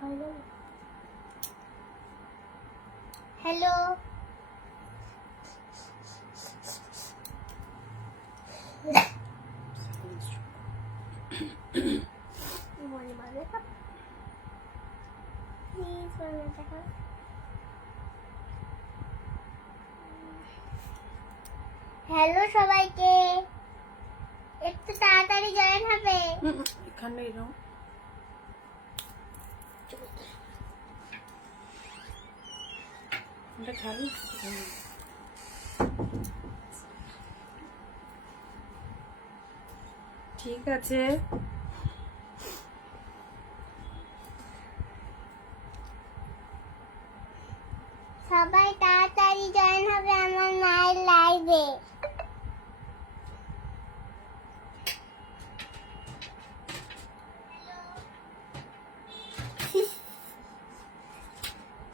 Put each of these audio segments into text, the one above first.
Hello hello সবাইকে, একটু তাড়াতাড়ি জয়েন হবে। এখানে এরকম এটা খালি ঠিক আছে। সবাই তাড়াতাড়ি জয়েন হবে আমার মায়ের লাইভে।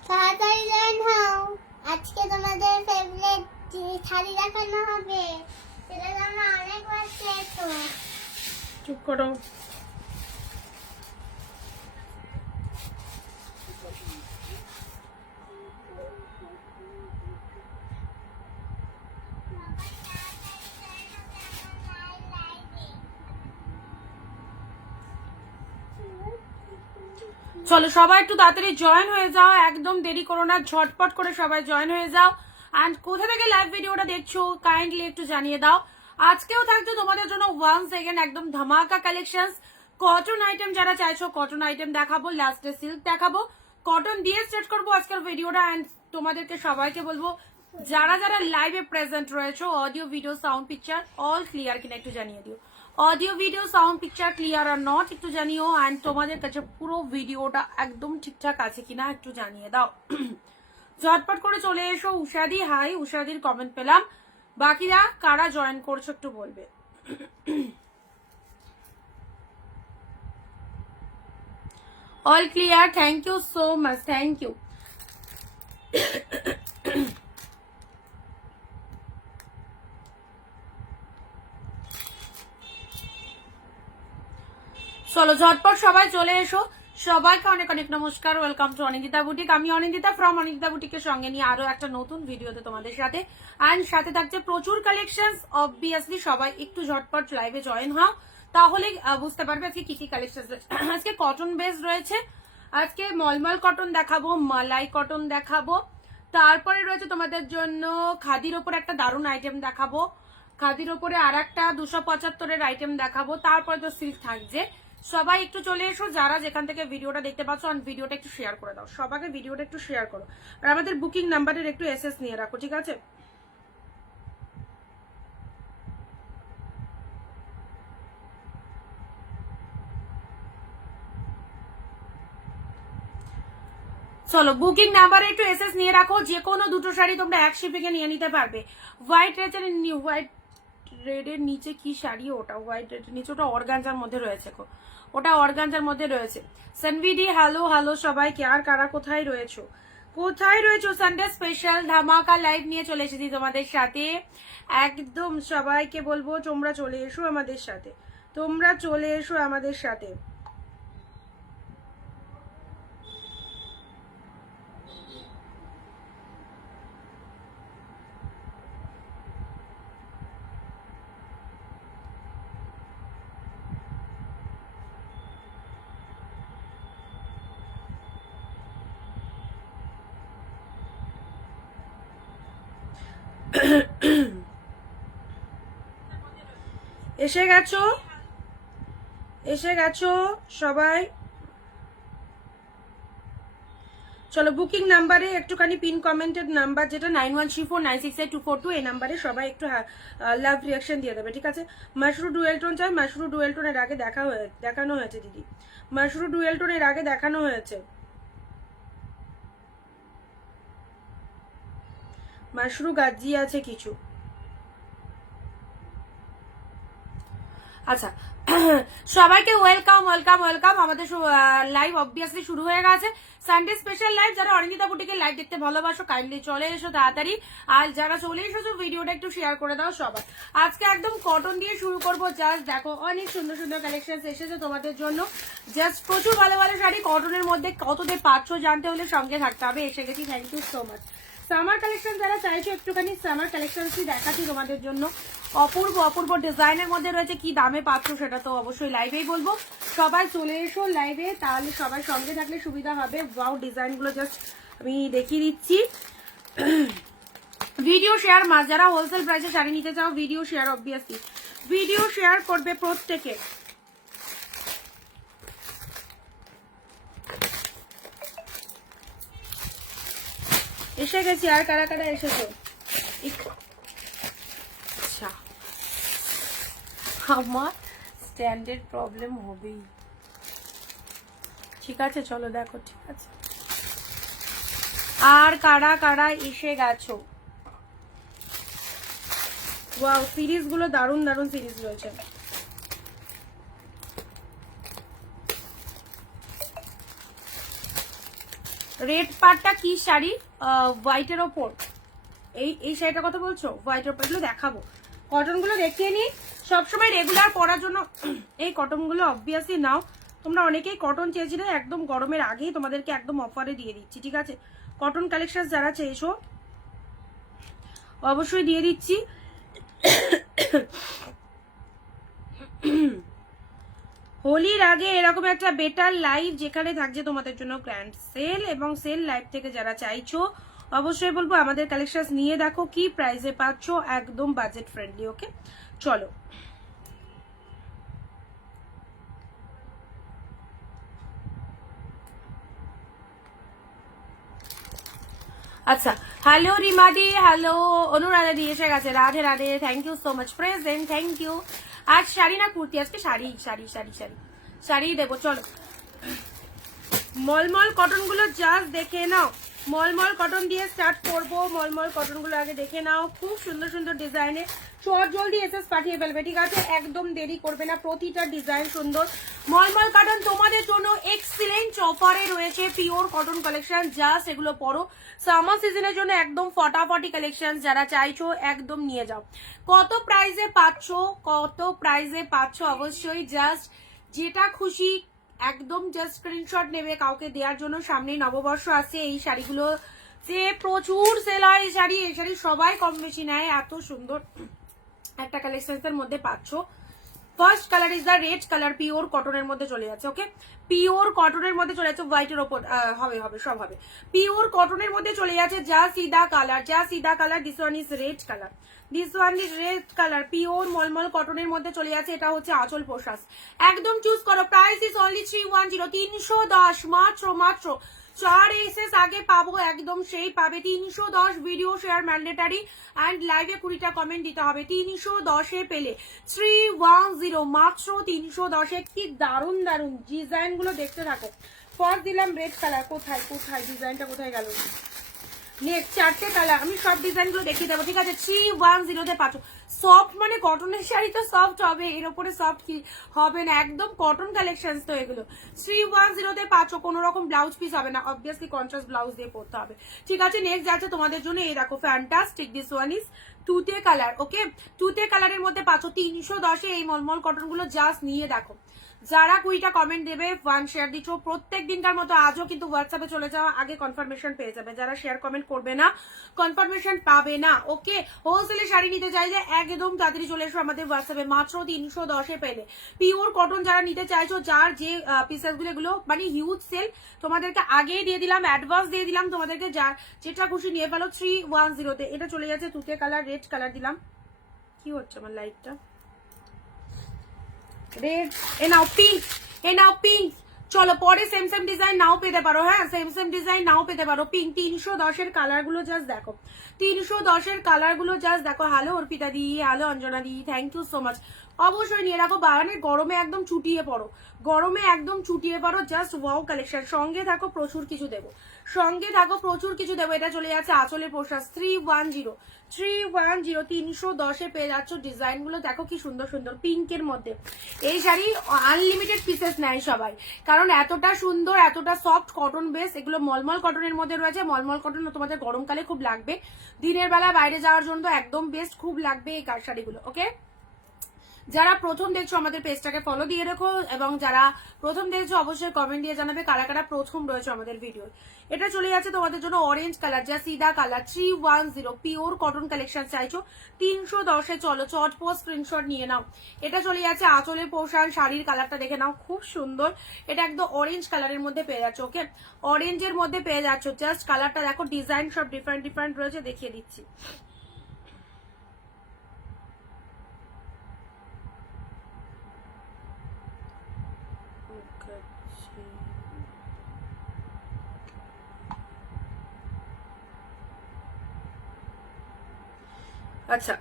তাড়াতাড়ি জয়েন হও, আজকে তোমাদের ফেভারিট শাড়ি দেখানো হবে, সেটা তোমরা অনেকবার চেয়েছো। চুপ করো। চলো সবাই একটু তাড়াতাড়ি জয়েন হয়ে যাও, একদম দেরি করো না, ঝটপট করে সবাই জয়েন হয়ে যাও। অ্যান্ড কোথা থেকে লাইভ ভিডিওটা দেখছো কাইন্ডলি একটু জানিয়ে দাও। আজকেও থাকছে তোমাদের জন্য ওয়ান সেকেন্ড একদম ধামাকা কালেকশনস। কটন আইটেম যারা চাইছো কটন আইটেম দেখাবো, লাস্টে সিল্ক দেখাবো, কটন দিয়ে স্টার্ট করবো আজকের ভিডিওটা। অ্যান্ড তোমাদেরকে সবাইকে বলবো যারা যারা লাইভে প্রেজেন্ট রয়েছো, audio video sound picture all clear কিনা একটু জানিয়ে দিও। Audio video sound picture clear are not একটু জানিও। অ্যান্ড তোমাদের কাছে পুরো ভিডিওটা একদম ঠিকঠাক আছে কিনা একটু জানিয়ে দাও। ঝটপট করে চলে এসো। উষাদি হাই, উষাদির কমেন্ট পেলাম। বাকিরা কারা জয়েন করছো একটু বলবে। All clear, thank you so much, thank you. চলো ঝটপট সবাই চলে এসো। সবাইকে অনেক অনেক নমস্কার, ওয়েলকাম টু অনিন্দিতা বুটিক। আমি অনিন্দিতা ফ্রম অনিন্দিতা বুটিকের সঙ্গে নিয়ে আরো একটা নতুন ভিডিওতে তোমাদের সাথে। অ্যান্ড সাথে থাকছে প্রচুর কালেকশন। অবভিয়াসলি সবাই একটু ঝটপট লাইভে জয়েন হও, তাহলে বুঝতে পারবে আজকে কি কি কালেকশন রয়েছে। আজকে কটন বেস রয়েছে, আজকে মলমল কটন দেখাবো, মালাই কটন দেখাবো, তারপরে রয়েছে তোমাদের জন্য খাদির ওপর একটা দারুণ আইটেম দেখাবো, খাদির ওপরে আর একটা 275-এর আইটেম দেখাবো, তারপরে তো সিল্ক থাকছে। সবাই একটু চলে এসো যারা যেখান থেকে ভিডিওটা দেখতে পাচ্ছ, আর ভিডিওটা একটু শেয়ার করে দাও, সবাইকে ভিডিওটা একটু শেয়ার করো। আর আমাদের বুকিং নাম্বারের একটু এসএস নিয়ে রাখো, ঠিক আছে? চলো বুকিং নাম্বারে একটু এসএস নিয়ে রাখো। যে কোনো দুটো শাড়ি তোমরা এক শিপিংয়ে নিয়ে নিতে পারবে। হোয়াইট রেডের নিচে কি শাড়ি ওটা? হোয়াইট রেডের নিচে ওটা অর্গানজার মধ্যে রয়েছে, ওটা অর্গানজার মধ্যে রয়েছে। সানভিডি হ্যালো হ্যালো সবাইকে। আর কারা কোথায় রয়েছো, কোথায় রয়েছো? সানডে স্পেশাল ধামাকা লাইভ নিয়ে চলে এসেছি তোমাদের সাথে। একদম সবাইকে বলবো তোমরা চলে এসো আমাদের সাথে, তোমরা চলে এসো আমাদের সাথে। এসে গেছো, এসে গেছো সবাই। চলো বুকিং নাম্বারে একটুখানি পিন কমেন্টেড নাম্বার যেটা 9134968242, এই নাম্বারে সবাই একটু লাভ রিয়াকশন দিয়ে দেবে, ঠিক আছে? মাশরু ডুয়েল টোন চাই, মাশরু ডুয়েল টোনের আগে দেখানো হয়েছে দিদি, মাশরু ডুয়েল টোনের আগে দেখানো হয়েছে, মাশরু গাজি আছে কিছু। আচ্ছা সবাইকে ওয়েলকাম ওয়েলকাম ওয়েলকাম। আমাদের লাইভ অবভিয়াসলি শুরু হয়ে গেছে, সানডে স্পেশাল লাইভ। যারা অনিন্দিতা বুটিকের লাইভ দেখতে ভালোবাসো কাইন্ডলি চলে এসো তাড়াতাড়ি, আর যারা চলে এসেছো ভিডিওটা একটু শেয়ার করে দাও সবাই। আজকে একদম কটন দিয়ে শুরু করবো। জাস্ট দেখো অনেক সুন্দর সুন্দর কালেকশন এসেছে তোমাদের জন্য। জাস্ট প্রচুর ভালো ভালো শাড়ি কটনের মধ্যে কততে পাচ্ছ জানতে হলে সঙ্গে থাকতে হবে। এসে গেছি, thank you so much. Summer collection যারা চাইছো একটুখানি সামার কালেকশন দেখাচ্ছি তোমাদের জন্য। অপূর্ব অপূর্ব ডিজাইনের মধ্যে রয়েছে, কি দামে পাচ্ছ সেটা তো অবশ্যই লাইভেই বলবো। সবাই চলে এসো লাইভে, তাহলে সবাই সঙ্গে থাকলে সুবিধা হবে। ওয়াও ডিজাইনগুলো জাস্ট আমি দেখিয়ে দিচ্ছি। ভিডিও শেয়ার মাস, যারা হোলসেল প্রাইসে শাড়ি নিতে চাও video share, obviously video share করবে প্রত্যেকে। এসে গেছি, আর কারা কারা এসেছো? আচ্ছা আমার স্ট্যান্ডের প্রবলেম হবেই, ঠিক আছে চলো দেখো, ঠিক আছে। আর কারা কারা এসে গেছো? ওয়াও সিরিজ গুলো দারুণ দারুণ সিরিজ রয়েছে। রেড পার্টটা কি শাড়ি? হোয়াইটের ওপর এই শাড়িটার কথা বলছো? হোয়াইটের ওপর এগুলো দেখাবো, কটন গুলো দেখিয়ে নি। সবসময় রেগুলার পরার জন্য এই কটন গুলো অবভিয়াসলি নাও। তোমরা অনেকেই কটন চেয়েছিলে, একদম গরমের আগেই তোমাদেরকে একদম অফারে দিয়ে দিচ্ছি, ঠিক আছে। কটন কালেকশন যারা চেয়েছো অবশ্যই দিয়ে দিচ্ছি। হোলির আগে এরকম একটা বেটার লাইভ যেখানে থাকছে তোমাদের জন্য গ্র্যান্ড সেল, এবং সেল লাইভ থেকে যারা চাইছো অবশ্যই বলবো আমাদের কালেকশন নিয়ে দেখো কি প্রাইসে পাচ্ছ, একদম বাজেট ফ্রেন্ডলি। ওকে চলো। আচ্ছা হ্যালো রিমাদি, হ্যালো অনুরাধা দি এসে গেছে, Radhe Radhe, thank you so much present, thank you. আজ শাড়ি না কুর্তি? আজকে শাড়ি শাড়ি শাড়ি শাড়ি শাড়ি দেবো। চলো মলমল কটন গুলো জাস্ট দেখে নাও, মলমল কটন দিয়ে স্টার্ট করবো। মলমল কটন গুলো আগে দেখে নাও, খুব সুন্দর সুন্দর ডিজাইনে। চট জলদি এসএস পাঠিয়ে ফেলবে, ঠিক আছে, একদম দেরি করবে না, প্রতিটা ডিজাইন সুন্দর। মলমল কটন তোমাদের জন্য এক্সিলেন্ট অফারে রয়েছে, পিওর কটন কালেকশন, জাস্ট এগুলো পরো। সামার সিজনের জন্য একদম ফটাফটি কালেকশন, যারা চাইছো একদম নিয়ে যাও। কত প্রাইসে পাচ্ছ, কত প্রাইসে পাচ্ছ অবশ্যই জাস্ট যেটা খুশি একদম জাস্ট স্ক্রিনশট নেবে কাউকে দেওয়ার জন্য। সামনেই নববর্ষ আসছে, এই শাড়িগুলো যে প্রচুর সেল হয়, এই শাড়ি সবাই কম বেশি নেয়, এত সুন্দর একটা কালেকশনের মধ্যে পাচ্ছ। First colour is the red colour, pure কটনের মধ্যে চলে যাচ্ছে। ওকে পিওর কটনের মধ্যে চলে যাচ্ছে, হোয়াইটের ওপর হবে হবে সব হবে, পিওর কটনের মধ্যে চলে যাচ্ছে। যা সিধা কালার, যা সিধা colour, this one is red colour, this one is red colour, pure মলমল কটনের মধ্যে চলে যাচ্ছে। এটা হচ্ছে আঁচল পোশাক, একদম চুজ করো। প্রাইস ইজ অনলি 310, 310 মাত্র মাত্র। 4 এসএস আগে পাবো, একদম সেই পাবে 310। ভিডিও শেয়ার ম্যান্ডেটারি অ্যান্ড লাইভে 20টা কমেন্ট দিতে হবে। 310 পেলে 310 মাত্র 310। কি দারুণ দারুণ ডিজাইন গুলো দেখতে থাকো। ফার্স্ট দিলাম রেড কালার, কোথায় কোথায় ডিজাইনটা কোথায় গেল? নেক্সট 4টে কালার আমি সব ডিজাইন গুলো দেখিয়ে দেবো, ঠিক আছে। 310 পাচ্ছ। সফট মানে কটনের শাড়ি তো সফট হবে, এর উপরে সফট কি হবে না, একদম কটন কালেকশন তো এগুলো। 310 পাচ্ছ, কোনো রকম ব্লাউজ পিস হবে না, অবভিয়াসলি কন্ট্রাস্ট ব্লাউজ দিয়ে পরতে হবে, ঠিক আছে। নেক্সট যাচ্ছে তোমাদের জন্য, এই দেখো ফ্যান্টাস্টিক, দিস ওয়ান ইজ তুতে কালার। ওকে তুতে কালারের মধ্যে পাচ্ছ 310। এই মলমল কটন গুলো জাস্ট নিয়ে দেখো। যারা 20টা কমেন্ট দেবে, 1 শেয়ার দিচ্ছ, প্রত্যেক দিনকার মতো আজও কিন্তু হোয়াটসঅ্যাপে চলে যাওয়া, আগে কনফার্মেশন পেয়ে যাবে। যারা শেয়ার কমেন্ট করবে না কনফার্মেশন পাবে না। ওকে হোলসেলে শাড়ি নিতে চাইলে একদম তাড়াতাড়ি চলে এসো আমাদের হোয়াটসঅ্যাপে, মাত্র 310 পেলে। পিওর কটন যারা নিতে চাইছো, যার যে পিসেস গুলো মানে হিউজ সেল, তোমাদেরকে আগেই দিয়ে দিলাম, অ্যাডভান্স দিয়ে দিলাম তোমাদেরকে, যার যেটা খুশি নিয়ে ফেলো। 310 এটা চলে যাচ্ছে তুতে কালার, রেড কালার দিলাম। কি হচ্ছে আমার লাইটটা? রেড, এ নাও পিঙ্ক, এ নাও পিঙ্ক। চলো পরে সেম সেম ডিজাইন নাও পেতে পারো, হ্যাঁ সেম সেম ডিজাইন নাও পেতে পারো। পিঙ্ক 310 কালার গুলো জাস্ট দেখো, 310 কালার গুলো জাস্ট দেখো। Hello Arpita di, hello Anjana di, thank you so much. অবশ্যই নিয়ে রাখো, বাগানে গরমে একদম চুটিয়ে পড়ো, গরমে একদম চুটিয়ে পড়ো, জাস্ট ওয়াও কালেকশন। সঙ্গে থাকো, প্রচুর কিছু দেবো, সঙ্গে থাকো, প্রচুর কিছু দেবো। এটা চলে যাচ্ছে আঁচলের পোশাক 310 310 পেয়ে যাচ্ছ। ডিজাইন গুলো দেখো কি সুন্দর সুন্দর, পিঙ্কের মধ্যে। এই শাড়ি আনলিমিটেড পিসেস নেয় সবাই, কারণ এতটা সুন্দর, এতটা সফট কটন বেস। এগুলো মলমল কটনের মধ্যে রয়েছে। মলমল কটন তোমাদের গরমকালে খুব লাগবে, দিনের বেলা বাইরে যাওয়ার জন্য একদম বেস্ট, খুব লাগবে এই শাড়িগুলো। ওকে, যারা প্রথম দেখছো আমাদের পেজটাকে ফলো দিয়ে রেখো, এবং যারা প্রথম দেখছো অবশ্যই কমেন্ট দিয়ে জানাবে কারা কারা প্রথম রয়েছে আমাদের ভিডিও। এটা চলে যাচ্ছে তোমাদের জন্য অরেঞ্জ কালার, যা সিদা কালার 310 পিওর কটন কালেকশন চাইছো 310-এ। চলো চটপট স্ক্রিনশট নিয়ে নাও। এটা চলে যাচ্ছে আঁচলের পোশাক, শাড়ির কালারটা দেখে নাও, খুব সুন্দর। এটা একদম অরেঞ্জ কালারের মধ্যে পেয়ে যাচ্ছ। ওকে, অরেঞ্জের মধ্যে পেয়ে যাচ্ছ। জাস্ট কালারটা দেখো, ডিজাইন সব ডিফারেন্ট ডিফারেন্ট রয়েছে, দেখিয়ে দিচ্ছি। আচ্ছা,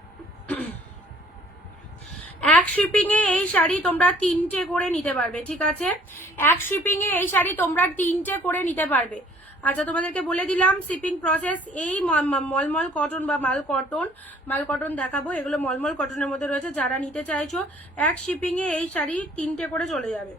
এক শিপিং এ এই শাড়ি তোমরা 3টে করে নিতে পারবে, ঠিক আছে? এক শিপিং এ এই শাড়ি তোমরা 3টে করে নিতে পারবে। আচ্ছা, তোমাদেরকে বলে দিলাম শিপিং প্রসেস। এই মলমল কটন বা মাল কটন দেখাবো, এগুলো মলমল কটনের মধ্যে রয়েছে। যারা নিতে চাইছো এক শিপিং এ এই শাড়ি 3টে করে চলে যাবে।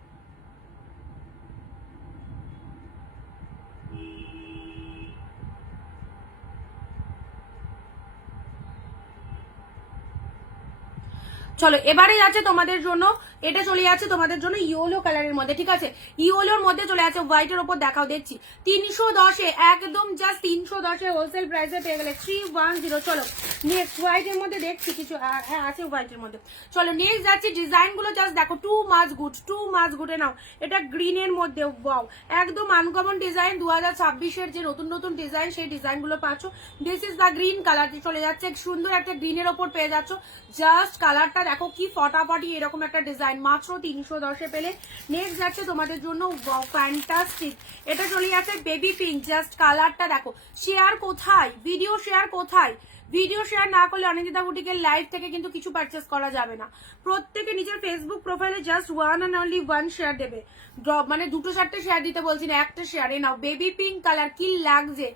চলো এবারে যাচ্ছে তোমাদের জন্য, এটা চলে যাচ্ছে তোমাদের জন্য ইয়েলো কালারের মধ্যে, ঠিক আছে? ইয়েলোর মধ্যে চলে যাচ্ছে, হোয়াইটের ওপর দেখাও, দেখছি 310-এ, একদম জাস্ট 310-এ হোলসেল প্রাইসে পেয়ে গেলে 310। চলো নেক্সট, হোয়াইটের মধ্যে দেখছি কিছু, হ্যাঁ আছে হোয়াইটের মধ্যে। চলো নেক্সট যাচ্ছি, ডিজাইন গুলো জাস্ট দেখো, টু মাছ গুডে নাও। এটা গ্রিনের মধ্যে, ওয়াও, একদম আনকমন ডিজাইন। 2026-এর যে নতুন নতুন ডিজাইন, সেই ডিজাইন গুলো পাচ্ছ। This is the green colour, চলে যাচ্ছে সুন্দর একটা গ্রিনের ওপর পেয়ে যাচ্ছ। জাস্ট কালারটা দেখো কি ফটাফটি, এরকম একটা ডিজাইন মাত্র 310-এ পেলে। নেক্সট যাচ্ছে তোমাদের জন্য ফ্যান্টাস্টিক, এটা চলে যাচ্ছে বেবি পিঙ্ক। জাস্ট কালারটা দেখো, শেয়ার কোথায়, ভিডিও শেয়ার কোথায়? ভিডিও শেয়ার না করলে অনিন্দিতা বুটিকের লাইভ থেকে কিন্তু কিছু পারচেস করা যাবে না। প্রত্যেকে নিজের ফেসবুক প্রোফাইলে just one and only one share দেবে, মানে 2-4টে শেয়ার দিতে বলছি না, একটা শেয়ারে নাও। বেবি পিঙ্ক কালার কি লাগছে,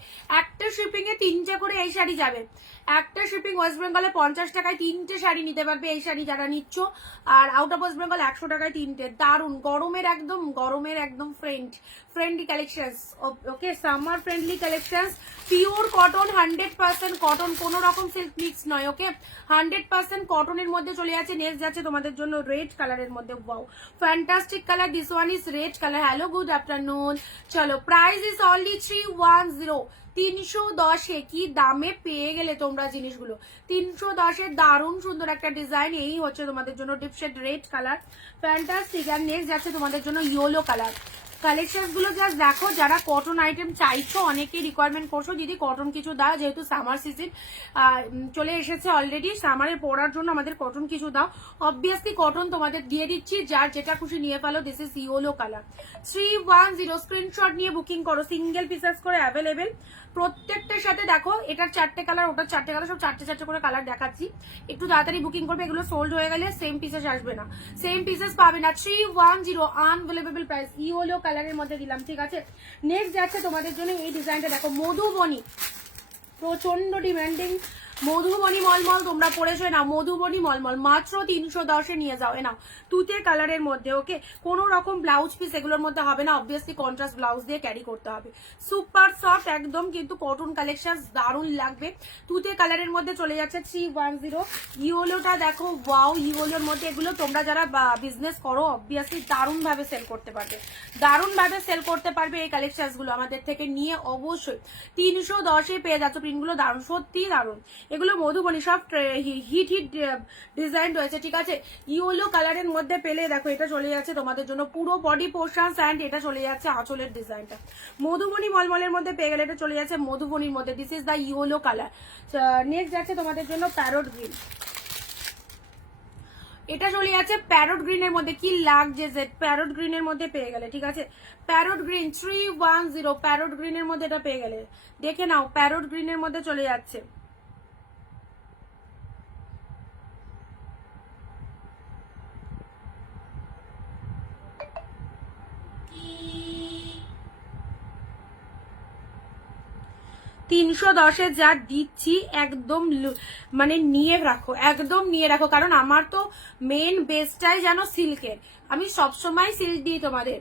একটা শিপিং এ 3টে করে এই শাড়ি যাবে। একটা শিপিং ওয়েস্ট বেঙ্গলে 50 টাকায় 3টে শাড়ি নিতে পারবে এই শাড়ি যারা নিচ্ছ, আর আউট অফ ওয়েস্ট বেঙ্গল 100 টাকায় 3টে। দারুন, গরমের একদম friendly collection. Okay, summer friendly collection, pure cotton, 100% cotton, কোনো রকম সিল্ক মিক্স নয়। ওকে, 100% কটনের মধ্যে চলে যাচ্ছে। নেক্সট যাচ্ছে তোমাদের জন্য রেড কালারের মধ্যে, wow fantastic colour, this one is red colour. Hello, good afternoon. চলো, প্রাইস ইজ অনলি 310, 310-এ। কি দামে পেয়ে গেলে তোমরা জিনিসগুলো, 310-এ। দারুণ সুন্দর একটা ডিজাইন, এই হচ্ছে তোমাদের জন্য deep shade red colour, fantastic. আর নেক্সট যাচ্ছে তোমাদের জন্য ইয়েলো কালার। কালেকশন গুলো জাস্ট দেখো, যারা কটন আইটেম চাইছো, অনেকেই রিকোয়ারমেন্ট করছো দিদি কটন কিছু দাও, যেহেতু সামার সিজন চলে এসেছে অলরেডি, সামারে পরার জন্য আমাদের কটন কিছু দাও। অবভিয়াসলি কটন তোমাদের দিয়ে দিচ্ছি, যার যেটা খুশি নিয়ে ফেলো। This is yellow colour 310। Screenshot নিয়ে বুকিং করো, সিঙ্গেল পিসেস করে অ্যাভেলেবেল প্রত্যেকটার সাথে। দেখো, এটার 4টে কালার, ওটার 4টে কালার, সব 4টে করে কালার দেখাচ্ছি। একটু তাড়াতাড়ি বুকিং করবে, এগুলো সোল্ড হয়ে গেলে সেম পিসেস আসবে না, সেম পিসেস পাবে না। 310 আনভেলেবেল প্রাইস, ইয়েলো কালারের মধ্যে দিলাম, ঠিক আছে? নেক্সট যাচ্ছে তোমাদের জন্য এই ডিজাইনটা দেখো, মধুবনী, প্রচন্ড ডিমান্ডিং মধুবনী মলমল। তোমরা পড়েছো না, মধুবনী মলমল মাত্র 310-এ নিয়ে যাও। এ নাও, তুতে কালারের মধ্যে। ওকে, কোনো রকম ব্লাউজ পিস এগুলোর মধ্যে হবে না, অবভিয়াসলি কন্ট্রাস্ট ব্লাউজ দিয়ে ক্যারি করতে হবে। সুপার সফট একদম, কিন্তু কটন কালেকশন দারুণ লাগবে। তুতে কালারের মধ্যে চলে যাচ্ছে 310। ইয়েলোটা দেখো, ওয়াও, ইয়েলোর মধ্যে। এগুলো তোমরা যারা বিজনেস করো অবভিয়াসলি দারুণ ভাবে সেল করতে পারবে এই কালেকশন গুলো আমাদের থেকে নিয়ে। অবশ্যই 310-এ পেয়ে যাচ্ছ। প্রিন্টগুলো দারুণ, সত্যি দারুণ। এগুলো মধুবনী, সব হিট ডিজাইন রয়েছে, ঠিক আছে? ইয়েলো কালারের মধ্যে পেলে দেখো, এটা চলে যাচ্ছে তোমাদের জন্য পুরো বডি পোর্শন, অ্যান্ড এটা চলে যাচ্ছে আঁচলের ডিজাইনটা। মধুবনী মলমলের মধ্যে পেয়ে গেলে এটা চলে যাচ্ছে মধুবনীর মধ্যে। This is the yellow colour. Next যাচ্ছে তোমাদের জন্য প্যারট গ্রিন, এটা চলে যাচ্ছে প্যারট গ্রিনের মধ্যে। কি লাগছে যে প্যারট গ্রিনের মধ্যে পেয়ে গেলে, ঠিক আছে? প্যারট গ্রিন 310, প্যারট গ্রিনের মধ্যে এটা পেয়ে গেলে দেখে নাও, প্যারট গ্রিনের মধ্যে চলে যাচ্ছে। 310-এ যা দিচ্ছি একদম মানে নিয়ে রাখো, একদম নিয়ে রাখো, কারণ আমার তো মেন বেসটাই যেন সিল্কের, আমি সবসময় সিল্ক দিই তোমাদের।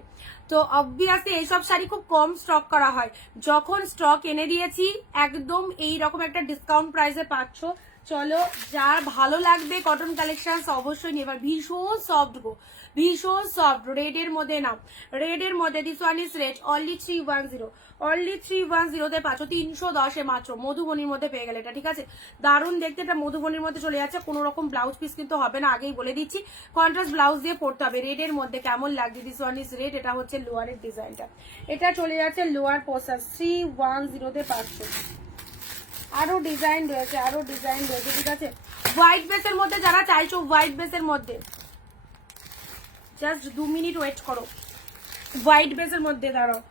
তো অবভিয়াসলি এইসব শাড়ি খুব কম স্টক করা হয়, যখন স্টক এনে দিয়েছি একদম এইরকম একটা ডিসকাউন্ট প্রাইসে পাচ্ছ। চলো, যার ভালো লাগবে কটন কালেকশন অবশ্যই নিয়ে, ভীষণ সফট গো, ভীষণ সফট। রেড এর মধ্যে নাও, রেড এর মধ্যে this one is red, only 310, only 310-তে পাচ্ছ 310-এ মাত্র। মধুবনির মধ্যে পেয়ে গেলে এটা, ঠিক আছে? দারুণ দেখতে, এটা মধুবনির মধ্যে চলে যাচ্ছে, কোনো রকম ব্লাউজ পিস কিন্তু হবে না, আগেই বলে দিচ্ছি, কন্ট্রাস্ট ব্লাউজ দিয়ে পড়তে হবে। রেড এর মধ্যে কেমন লাগছে, দিস ওয়ান ইজ রেড, এটা হচ্ছে লোয়ারের ডিজাইনটা, এটা চলে যাচ্ছে লোয়ার পোর্শন, 310-তে পাচ্ছ। আরো ডিজাইন রয়েছে, আরো ডিজাইন রয়েছে, ঠিক আছে? হোয়াইট বেসের মধ্যে যারা চাইছো, হোয়াইট বেসের মধ্যে জাস্ট 2 মিনিট ওয়েট করো, হোয়াইট বেসের মধ্যে দাঁড়াও।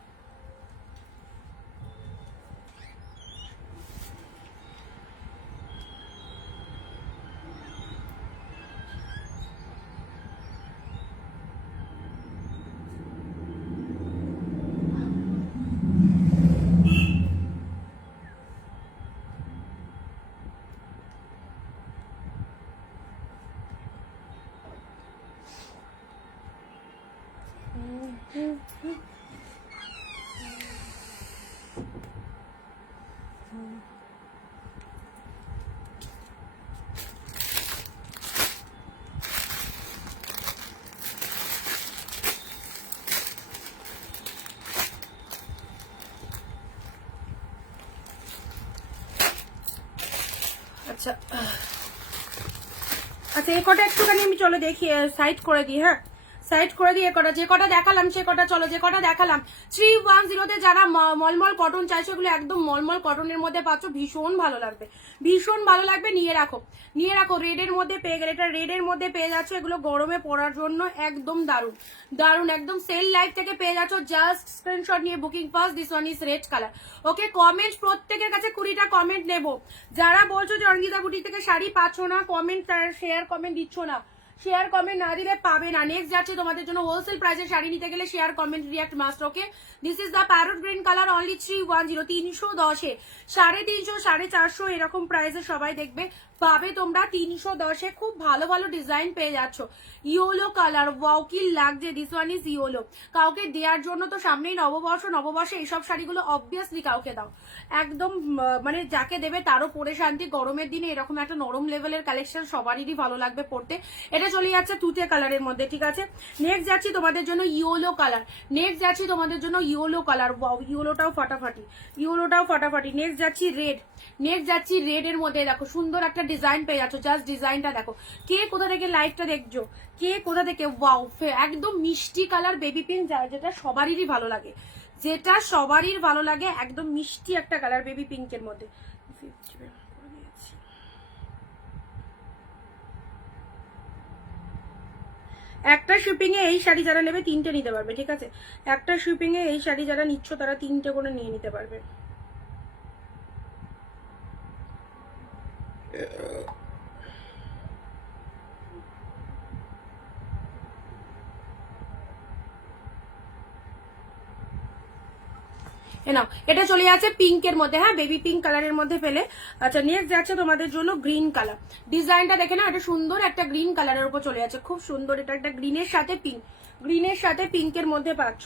আচ্ছা আচ্ছা, এ কটা একটুখানি আমি চলো দেখি, সাইড করে দিই, হ্যাঁ সাইড করে দিয়ে কটা, যে কটা দেখালাম সে কটা, চলো যে কটা দেখালাম 310-তে যারা মলমল কটন চাইছো, এগুলো একদম মলমল কটনের মধ্যে পাচ্ছ, ভীষণ ভালো লাগবে, ভীষণ ভালো লাগবে, নিয়ে রাখো, নিয়ে রাখো। রেডের মধ্যে পেয়ে গেলে, এটা রেডের মধ্যে পেয়ে যাচ্ছ, এগুলো গরমে পরার জন্য একদম দারুণ দারুণ, একদম সেল লাইফ থেকে পেয়ে যাচ্ছ। জাস্ট স্ক্রিনশট নিয়ে booking first, this one is red colour. Okay, comment প্রত্যেকের কাছে 20টা কমেন্ট নেবো। যারা বলছো যে অঙ্কিতা বুটিক থেকে শাড়ি পাচ্ছ না, কমেন্ট শেয়ার কমেন্ট দিচ্ছ না, শেয়ার কমেন্ট না দিলে পাবে না। নেক্সট যাচ্ছে তোমাদের জন্য হোলসেল প্রাইসে শাড়ি নিতে গেলে share comment react must. Okay, this is the parrot green colour, only 310, 310-এ 350, 450 এরকম প্রাইসে সবাই দেখবে পাবে তোমরা 310-এ। খুব ভালো ভালো ডিজাইন পেয়ে যাচ্ছ। ইয়েলো কালার, ওয়াও কি লাগছে, দিস ওয়ান ইজ ইয়েলো। কাউকে দেওয়ার জন্য তো সামনেই নববর্ষ, নববর্ষে এইসব শাড়িগুলো অবভিয়াসলি কাউকে দাও, একদম মানে যাকে দেবে তারও পরে শান্তি। গরমের দিনে এরকম একটা নরম লেভেলের কালেকশন সবারই ভালো লাগবে পড়তে। এটা চলে যাচ্ছে তুতে কালারের মধ্যে, ঠিক আছে? নেক্সট যাচ্ছি তোমাদের জন্য ইয়েলো কালার, নেক্সট যাচ্ছি তোমাদের জন্য ইয়েলো কালার, ওয়াও ইয়েলোটাও ফাটাফাটি, ইয়েলোটাও ফাটাফাটি। নেক্সট যাচ্ছি রেড, নেক্সট যাচ্ছি রেড এর মধ্যে, দেখো সুন্দর একটা ডিজাইন পেয়ে যাচ্ছ, জাস্ট ডিজাইনটা দেখো। কে কোথা থেকে লাইভটা দেখছো, কে কোথা থেকে, ওয়াও একদম মিষ্টি কালার বেবি পিঙ্ক, যেটা সবারই ভালো লাগে, যেটা সবারই ভালো লাগে, একদম মিষ্টি একটা কালার বেবি পিঙ্কের মধ্যে। একটা শিপিং এ এই শাড়ি যারা নেবে 3টে নিতে পারবে, ঠিক আছে? একটা শিপিং এ এই শাড়ি যারা নিচ্ছ তারা 3টে করে নিয়ে নিতে পারবে। নাও, এটা চলে যাচ্ছে পিঙ্কের মধ্যে, হ্যাঁ বেবি পিঙ্ক কালারের মধ্যে পেলে। আচ্ছা, নেক্সট যাচ্ছে তোমাদের জন্য গ্রিন কালার, ডিজাইনটা দেখে না, এটা সুন্দর একটা গ্রিন কালারের উপর চলে যাচ্ছে, খুব সুন্দর। এটা একটা গ্রিনের সাথে পিঙ্ক, গ্রিনের সাথে পিঙ্কের মধ্যে পাচ্ছ।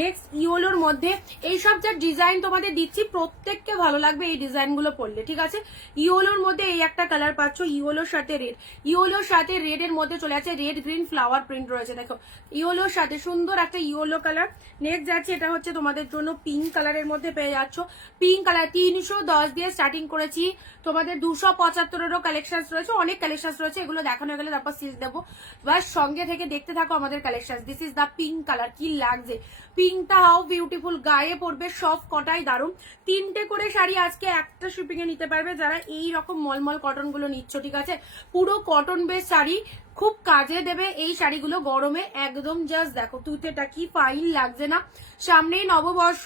নেক্সট ইয়েলোর মধ্যে, এইসব যা ডিজাইন তোমাদের দিচ্ছি প্রত্যেককে ভালো লাগবে এই ডিজাইনগুলো পরলে, ঠিক আছে? ইয়েলোর মধ্যে এই একটা কালার পাচ্ছ, ইয়েলোর সাথে রেড, ইয়েলোর সাথে রেড এর মধ্যে চলে যাচ্ছে, রেড গ্রিন ফ্লাওয়ার প্রিন্ট রয়েছে, দেখো ইয়েলোর সাথে সুন্দর একটা ইয়েলো কালার। নেক্সট যাচ্ছে, এটা হচ্ছে তোমাদের জন্য পিঙ্ক কালারের মধ্যে পেয়ে যাচ্ছ, পিঙ্ক কালার 310 দিয়ে স্টার্টিং করেছি, তোমাদের 275-এরও কালেকশন রয়েছে, অনেক কালেকশন রয়েছে, এগুলো দেখানো গেলে তারপর সিজ দেবো, বাস সঙ্গে থেকে দেখতে থাকো আমাদের collection. This is the pink colour, কি লাগছে পিঙ্কটা, হাউ বিউটিফুল, গায়ে পড়বে সব কটাই দারুণ। 3টে করে শাড়ি আজকে একটা শিপিং এ নিতে পারবে যারা এই রকম মলমল কটন গুলো নিচ্ছ, ঠিক আছে? পুরো কটন বেস শাড়ি, খুব কাজে দেবে এই শাড়িগুলো গরমে একদম। জাস্ট দেখো তুতেটা কি ফাইন লাগছে না, সামনেই নববর্ষ,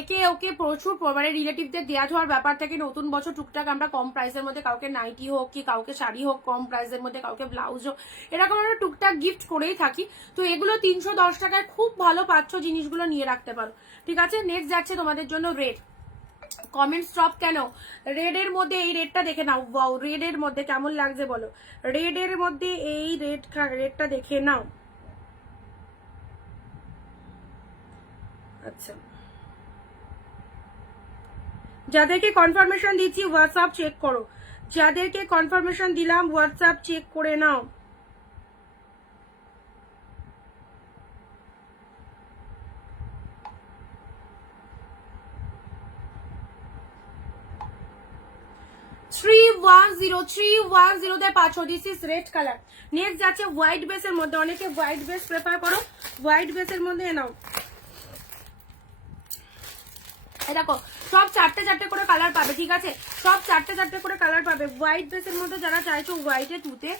একে ওকে প্রচুর মানে রিলেটিভদের দেওয়া হওয়ার ব্যাপার থেকে নতুন বছর টুকটাক আমরা কম প্রাইসের মধ্যে কাউকে নাইটি হোক কি কাউকে শাড়ি হোক কম প্রাইসের মধ্যে, কাউকে ব্লাউজ হোক, এরকম আমরা টুকটাক গিফট করেই থাকি। তো এগুলো 310 টাকায় খুব ভালো পাচ্ছ, জিনিসগুলো নিয়ে রাখতে পারো, ঠিক আছে? নেক্সট যাচ্ছে তোমাদের জন্য রেড, কমেন্ট স্টপ কেন? রেডের মধ্যে এই রেডটা দেখে নাও। ওয়াও, রেডের মধ্যে কেমন লাগছে বলো? রেডের মধ্যে এই রেডটা দেখে নাও। আচ্ছা, যাদেরকে কনফার্মেশন দিচ্ছি হোয়াটসঅ্যাপ চেক করো, যাদেরকে কনফার্মেশন দিলাম হোয়াটসঅ্যাপ চেক করে নাও। থ্রি ওয়ান জিরোতে পাচ্ছ। This is red colour. Next যাচ্ছে হোয়াইট বেসের মধ্যে। অনেকে হোয়াইট বেস প্রেফার করো, হোয়াইট বেসের মধ্যে নাও। দেখো সব চারটে চারটে করে কালার পাবে, ঠিক আছে? সব চারটে চারটে করে কালার পাবে। হোয়াইট বেসের মধ্যে যারা চাইছো হোয়াইটে তুতে,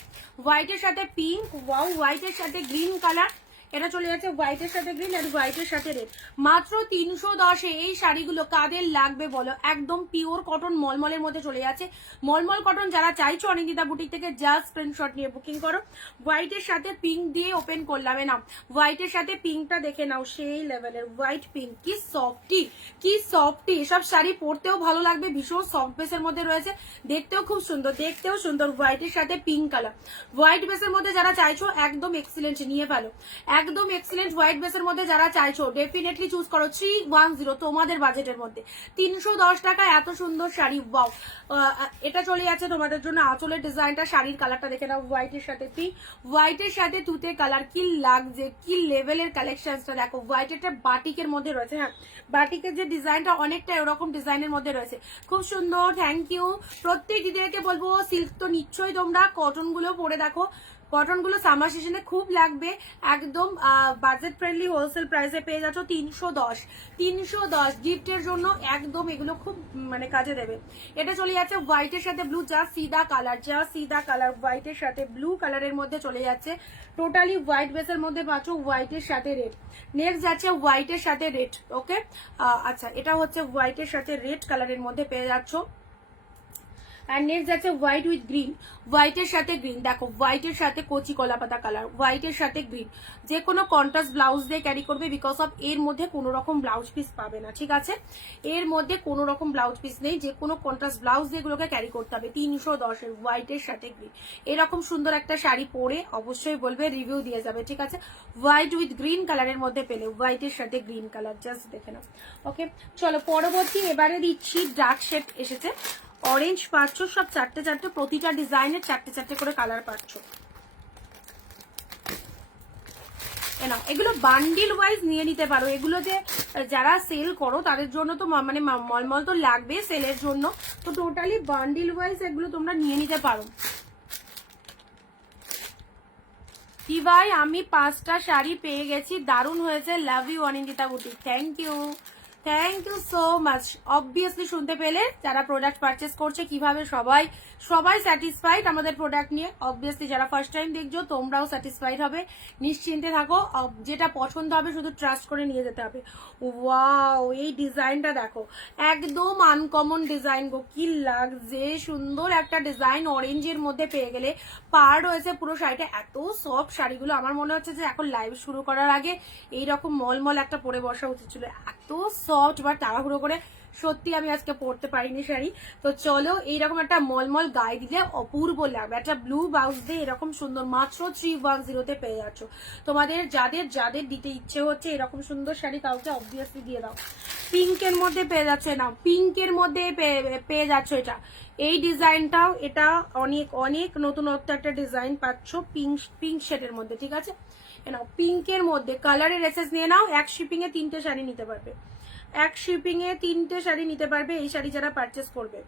হোয়াইটের সাথে পিঙ্ক, ওয়াও, হোয়াইটের সাথে গ্রিন কালার, এটা চলে যাচ্ছে হোয়াইটের সাথে গ্রিন আর হোয়াইটের সাথে রেড। মাত্র 310-এ এই শাড়িগুলো কাদের লাগবে বলো? একদম পিওর কটন মলমলের মধ্যে চলে যাচ্ছে। মলমল কটন যারা চাইছো অনিন্দিতা বুটিক থেকে জাস্ট স্ক্রিনশট নিয়ে বুকিং করো। হোয়াইটের সাথে পিঙ্ক দিয়ে ওপেন করলাম, নাও হোয়াইটের সাথে পিঙ্কটা দেখে নাও, সেই লেভেলের হোয়াইট পিঙ্ক। কি সফটি, কি সফটি! এসব শাড়ি পরতেও ভালো লাগবে, ভীষণ সফট বেসের মধ্যে রয়েছে, দেখতেও খুব সুন্দর, দেখতেও সুন্দর। হোয়াইটের সাথে পিঙ্ক কালার, হোয়াইট বেসের মধ্যে যারা চাইছো একদম এক্সিলেন্ট, নিয়ে ফেলো একদম এক্সিলেন্ট। হোয়াইট বেসের মধ্যে যারা চাইছো ডেফিনেটলি চুজ করো 310 তোমাদের বাজেটের মধ্যে। 310 টাকায় এত সুন্দর শাড়ি, ওয়াও। এটা চলে যাচ্ছে তোমাদের জন্য আঁচলের ডিজাইনটা, শাড়ির কালারটা দেখে নাও, হোয়াইটের সাথে পিঙ্ক, হোয়াইটের সাথে তুতে কালার। কি লাগছে, কি লেভেলের কালেকশনটা দেখো। হোয়াইটের বাটিকের মধ্যে রয়েছে, হ্যাঁ বাটিকের যে ডিজাইনটা অনেকটা এরকম ডিজাইনের মধ্যে রয়েছে, খুব সুন্দর। Thank you. প্রত্যেক দিদিকে বলবো সিল্ক তো নিশ্চয়ই তোমরা কটন গুলো পরে দেখো, কটন গুলো সামার সিজনে খুব লাগবে। একদম বাজেট ফ্রেন্ডলি হোলসেল প্রাইসে পেয়ে যাচ্ছ 310 গিফটের জন্য একদম এগুলো খুব মানে কাজে দেবে। এটা চলে যাচ্ছে হোয়াইটের সাথে ব্লু, যা সিদা কালার, যা সিদা কালার, হোয়াইটের সাথে ব্লু কালারের মধ্যে চলে যাচ্ছে। টোটালি হোয়াইট বেসের মধ্যে পাচ্ছ, হোয়াইটের সাথে রেড। নেক্সট যাচ্ছে হোয়াইটের সাথে রেড, ওকে। আচ্ছা, এটা হচ্ছে হোয়াইটের সাথে রেড কালারের মধ্যে পেয়ে যাচ্ছ। আর নেক্সট যাচ্ছে হোয়াইট উইথ গ্রিন, হোয়াইটের সাথে গ্রিন। দেখো হোয়াইটের সাথে কচি কলা পাতা কালার, হোয়াইটের সাথে গ্রিন। যে কোনো কন্ট্রাস্ট ব্লাউজ দিয়ে ক্যারি করবে, বিকজ অফ এর মধ্যে কোনো রকম ব্লাউজ পিস পাবে না, ঠিক আছে? এর মধ্যে কোনো রকম ব্লাউজ পিস নেই, যে কোনো কন্ট্রাস্ট ব্লাউজ দিয়ে এগুলোকে ক্যারি করতে হবে। 310-এর হোয়াইটের সাথে গ্রিন, এরকম সুন্দর একটা শাড়ি পরে অবশ্যই বলবে, রিভিউ দিয়ে যাবে, ঠিক আছে? হোয়াইট উইথ গ্রিন কালারের মধ্যে পেলে, হোয়াইটের সাথে গ্রিন কালার, জাস্ট দেখে নাও, ওকে। চলো পরবর্তী, এবারে দিচ্ছি ডার্ক শেড এসেছে। অরেঞ্জ পাচ্ছ, সব চারটে চারটে, প্রতিটা ডিজাইনের চারটে চারটে করে কালার পাচ্ছ। এগুলো বান্ডিল ওয়াইজ নিয়ে নিতে পারো। এগুলো যে যারা সেল করো তাদের জন্য তো মানে মলমল তো লাগবে সেলের জন্য, তো টোটালি বান্ডিল ওয়াইজ এগুলো তোমরা নিয়ে নিতে পারো। কি ভাই, আমি 5টা শাড়ি পেয়ে গেছি, দারুণ হয়েছে, love you Anindita boutique. Thank you, thank you so much. Obviously শুনতে পেলে যারা প্রোডাক্ট পারচেস করছে কিভাবে সবাই স্যাটিসফাইড আমাদের প্রোডাক্ট নিয়ে। অবভিয়াসলি যারা ফার্স্ট টাইম দেখছো তোমরাও স্যাটিসফাইড হবে, নিশ্চিন্তে থাকো। যেটা পছন্দ হবে শুধু ট্রাস্ট করে নিয়ে যেতে হবে। ওয়াও, এই ডিজাইনটা দেখো, একদম আনকমন ডিজাইন গো, কি লাগছে, সুন্দর একটা ডিজাইন। অরেঞ্জের মধ্যে পেয়ে গেলে, পার রয়েছে পুরো শাড়িটা। এত সফট শাড়িগুলো, আমার মনে হচ্ছে যে এখন লাইভ শুরু করার আগে এইরকম মলমল একটা পরে বসা উচিত ছিল, এত সফট। বাট তাড়াহুড়ো করে সত্যি আমি আজকে পরতে পারিনি শাড়ি। তো চলো, এইরকম একটা মলমল গায়ে দিলে অপূর্ব লাগবে। একটা ব্লু ব্লাউজ দিয়ে এরকম সুন্দর, মাত্র 310-তে পেয়ে যাচ্ছ। তোমাদের যাদের যাদের দিতে ইচ্ছে হচ্ছে এরকম সুন্দর শাড়ি, কাউকে অবভিয়াসলি দিয়ে দাও। পিঙ্কের মধ্যে পেয়ে যাচ্ছে, না পিঙ্কের মধ্যে পেয়ে যাচ্ছ এটা, এই ডিজাইনটাও, এটা অনেক অনেক নতুনত্ব একটা ডিজাইন পাচ্ছ পিঙ্ক শেডের মধ্যে, ঠিক আছে? নাও পিঙ্কের মধ্যে কালারের এসেস নিয়ে নাও। এক শিপিং এ 3টে শাড়ি নিতে পারবে, এক শিপিং এ 3টে শাড়ি নিতে পারবে এই শাড়ি যারা পারচেস করবে।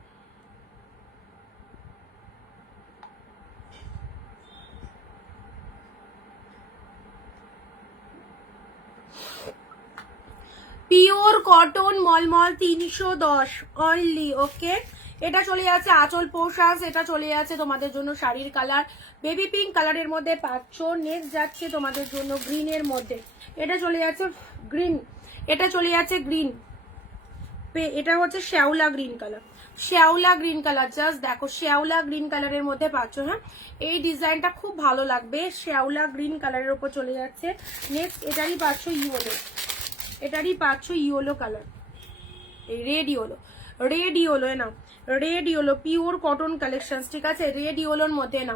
পিওর কটন মলমল 310 অনলি, ওকে। এটা চলে যাচ্ছে আঁচল পোশাক, এটা চলে যাচ্ছে তোমাদের জন্য শাড়ির কালার বেবি পিঙ্ক কালারের মধ্যে পাচ্ছ। নেক্সট যাচ্ছে তোমাদের জন্য গ্রিনের মধ্যে, এটা চলে যাচ্ছে গ্রিন, এটা চলে যাচ্ছে গ্রিন, এটা হচ্ছে শ্যাওলা গ্রিন কালার, শ্যাওলা গ্রিন কালার। জাস্ট দেখো, শ্যাওলা গ্রিন কালারের মধ্যে পাচ্ছ, হ্যাঁ এই ডিজাইনটা খুব ভালো লাগবে, শ্যাওলা গ্রিন কালারের উপর চলে যাচ্ছে। নেক্সট এটারই পাচ্ছ ইয়েলো, এটারই পাচ্ছ ইয়েলো কালার, এই রেড ইয়েলো, রেড ইয়েলো না, red yellow pure cotton collection, ঠিক আছে, রেড ইয়েলোর মধ্যে না,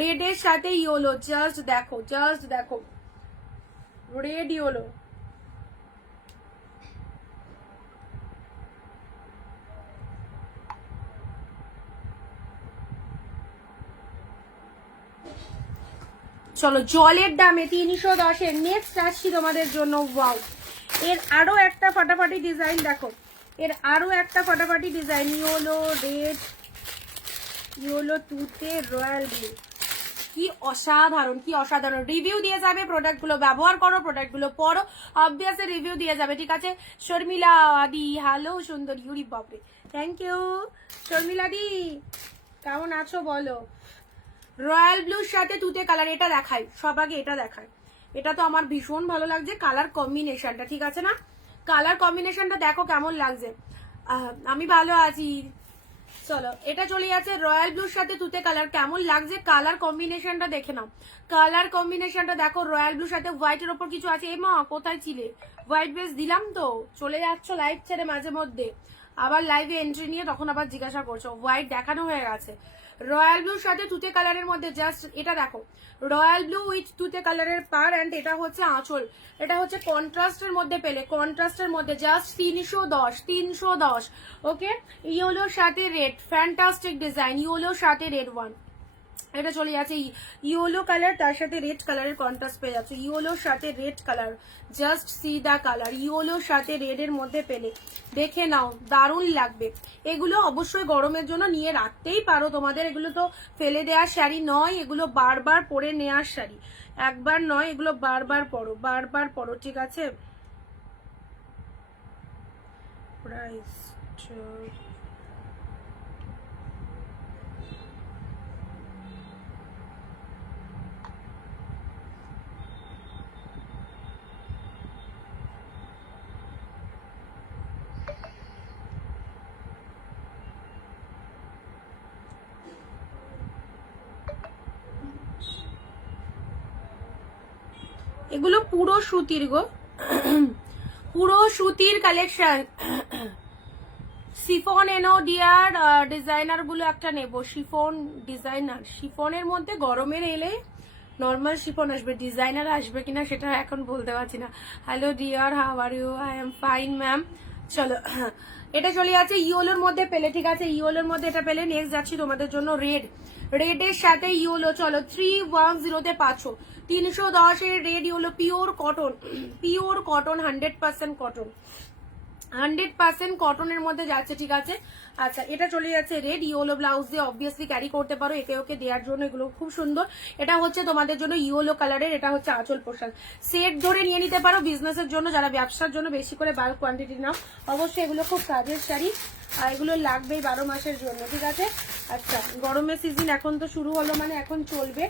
রেডের সাথে ইয়েলো, জাস্ট দেখো রেড ইয়েলো। চলো জলের দামে 310-এর নেক্সট আসছি তোমাদের জন্য। ওয়াও, এর আরো একটা ফাটাফাটি ডিজাইন দেখো, এর আরো একটা ফাটাফাটি ডিজাইন, ইয়েলো রেড, ইয়েলো তুতে রয়্যাল ব্লু, কি অসাধারণ, কি অসাধারণ। রিভিউ দিয়ে যাবে, প্রোডাক্টগুলো ব্যবহার করো, প্রোডাক্টগুলো পরো, অবভিয়াসলি রিভিউ দিয়ে যাবে, ঠিক আছে। শর্মিলা দি হ্যালো সুন্দর, ইউরি বাপরে, থ্যাংক ইউ শর্মিলা দি, কেমন আছো বলো। রয়্যাল ব্লুর সাথে তুতে কালার, এটা দেখাই সব আগে, এটা দেখাই, এটা তো আমার ভীষণ ভালো লাগছে কালার কম্বিনেশনটা, ঠিক আছে না, কালার কম্বিনেশনটা দেখো কেমন লাগছে। আমি ভালো আছি। চলো এটা চলে যাচ্ছে রয়্যাল ব্লুর সাথে তুতে কালার, কেমন লাগছে কালার কম্বিনেশনটা দেখে নাও, কালার কম্বিনেশনটা দেখো। রয়্যাল ব্লুর সাথে হোয়াইটের ওপর কিছু আছে, এ মা কোথায় ছিলে, হোয়াইট বেস দিলাম তো, চলে যাচ্ছ লাইভ ছেড়ে মাঝে মধ্যে, আবার লাইভে এন্ট্রি নিয়ে তখন আবার জিজ্ঞাসা করছো, হোয়াইট দেখানো হয়ে গেছে। রয়্যাল ব্লুর সাথে তুতে কালারের মধ্যে জাস্ট এটা দেখো, রয়্যাল ব্লু উইথ তুতে কালারের পার, অ্যান্ড এটা হচ্ছে আঁচল, এটা হচ্ছে কন্ট্রাস্টের মধ্যে পেলে, কন্ট্রাস্টের মধ্যে জাস্ট 310। ওকে, ইয়েলোর সাথে রেড, ফ্যান্টাস্টিক ডিজাইন, ইয়েলোর সাথে রেড ওয়ান, এটা চলে যাচ্ছে ইয়েলো কালার, তার সাথে রেড কালারের কন্ট্রাস্ট পেয়ে যাচ্ছে, ইয়েলোর সাথে red colour, just see the colour, ইয়েলোর সাথে রেড এর মধ্যে পেলে দেখে নাও, দারুণ লাগবে। এগুলো অবশ্যই গরমের জন্য নিয়ে রাখতেই পারো তোমাদের, এগুলো তো ফেলে দেওয়ার শাড়ি নয়, এগুলো বারবার পরে নেওয়ার শাড়ি, একবার নয়, এগুলো বারবার পরো, ঠিক আছে। প্রাইস এগুলো পুরো সুতির গো, পুরো সুতির কালেকশন। শিফন এনো ডিয়ার, ডিজাইনার গুলো একটা নেবো, শিফন ডিজাইনার, শিফনের মধ্যে গরমের এলে নর্মাল শিফন আসবে, ডিজাইনার আসবে কিনা সেটা এখন বলতে পারছি না। Hello dear, how are you, I am fine ma'am. চলো এটা চলে যাচ্ছে ইয়েলোর মধ্যে পেলে, ঠিক আছে, ইয়েলোর মধ্যে এটা পেলে। নেক্সট যাচ্ছি তোমাদের জন্য রেড, রেডের সাথে ইয়েলো, চলো 310-তে পাচ্ছ 310-এর red yellow, pure cotton, pure cotton, 100% cotton, 100% কটনের মধ্যে যাচ্ছে, ঠিক আছে। আচ্ছা এটা চলে যাচ্ছে রেড, ইয়েলো ব্লাউজ দিয়ে অবভিয়াসলি ক্যারি করতে পারো, একে ওকে দেওয়ার জন্য এগুলো খুব সুন্দর। এটা হচ্ছে তোমাদের জন্য ইয়েলো কালারের, এটা হচ্ছে আঁচল পোশাক, সেট ধরে নিয়ে নিতে পারো বিজনেসের জন্য, যারা ব্যবসার জন্য বেশি করে বাল্ক কোয়ান্টিটি নাও, অবশ্যই এগুলো খুব কাজের শাড়ি, আর এগুলো লাগবেই 12 মাসের জন্য, ঠিক আছে। আচ্ছা গরমের সিজন এখন তো শুরু হলো, মানে এখন চলবে।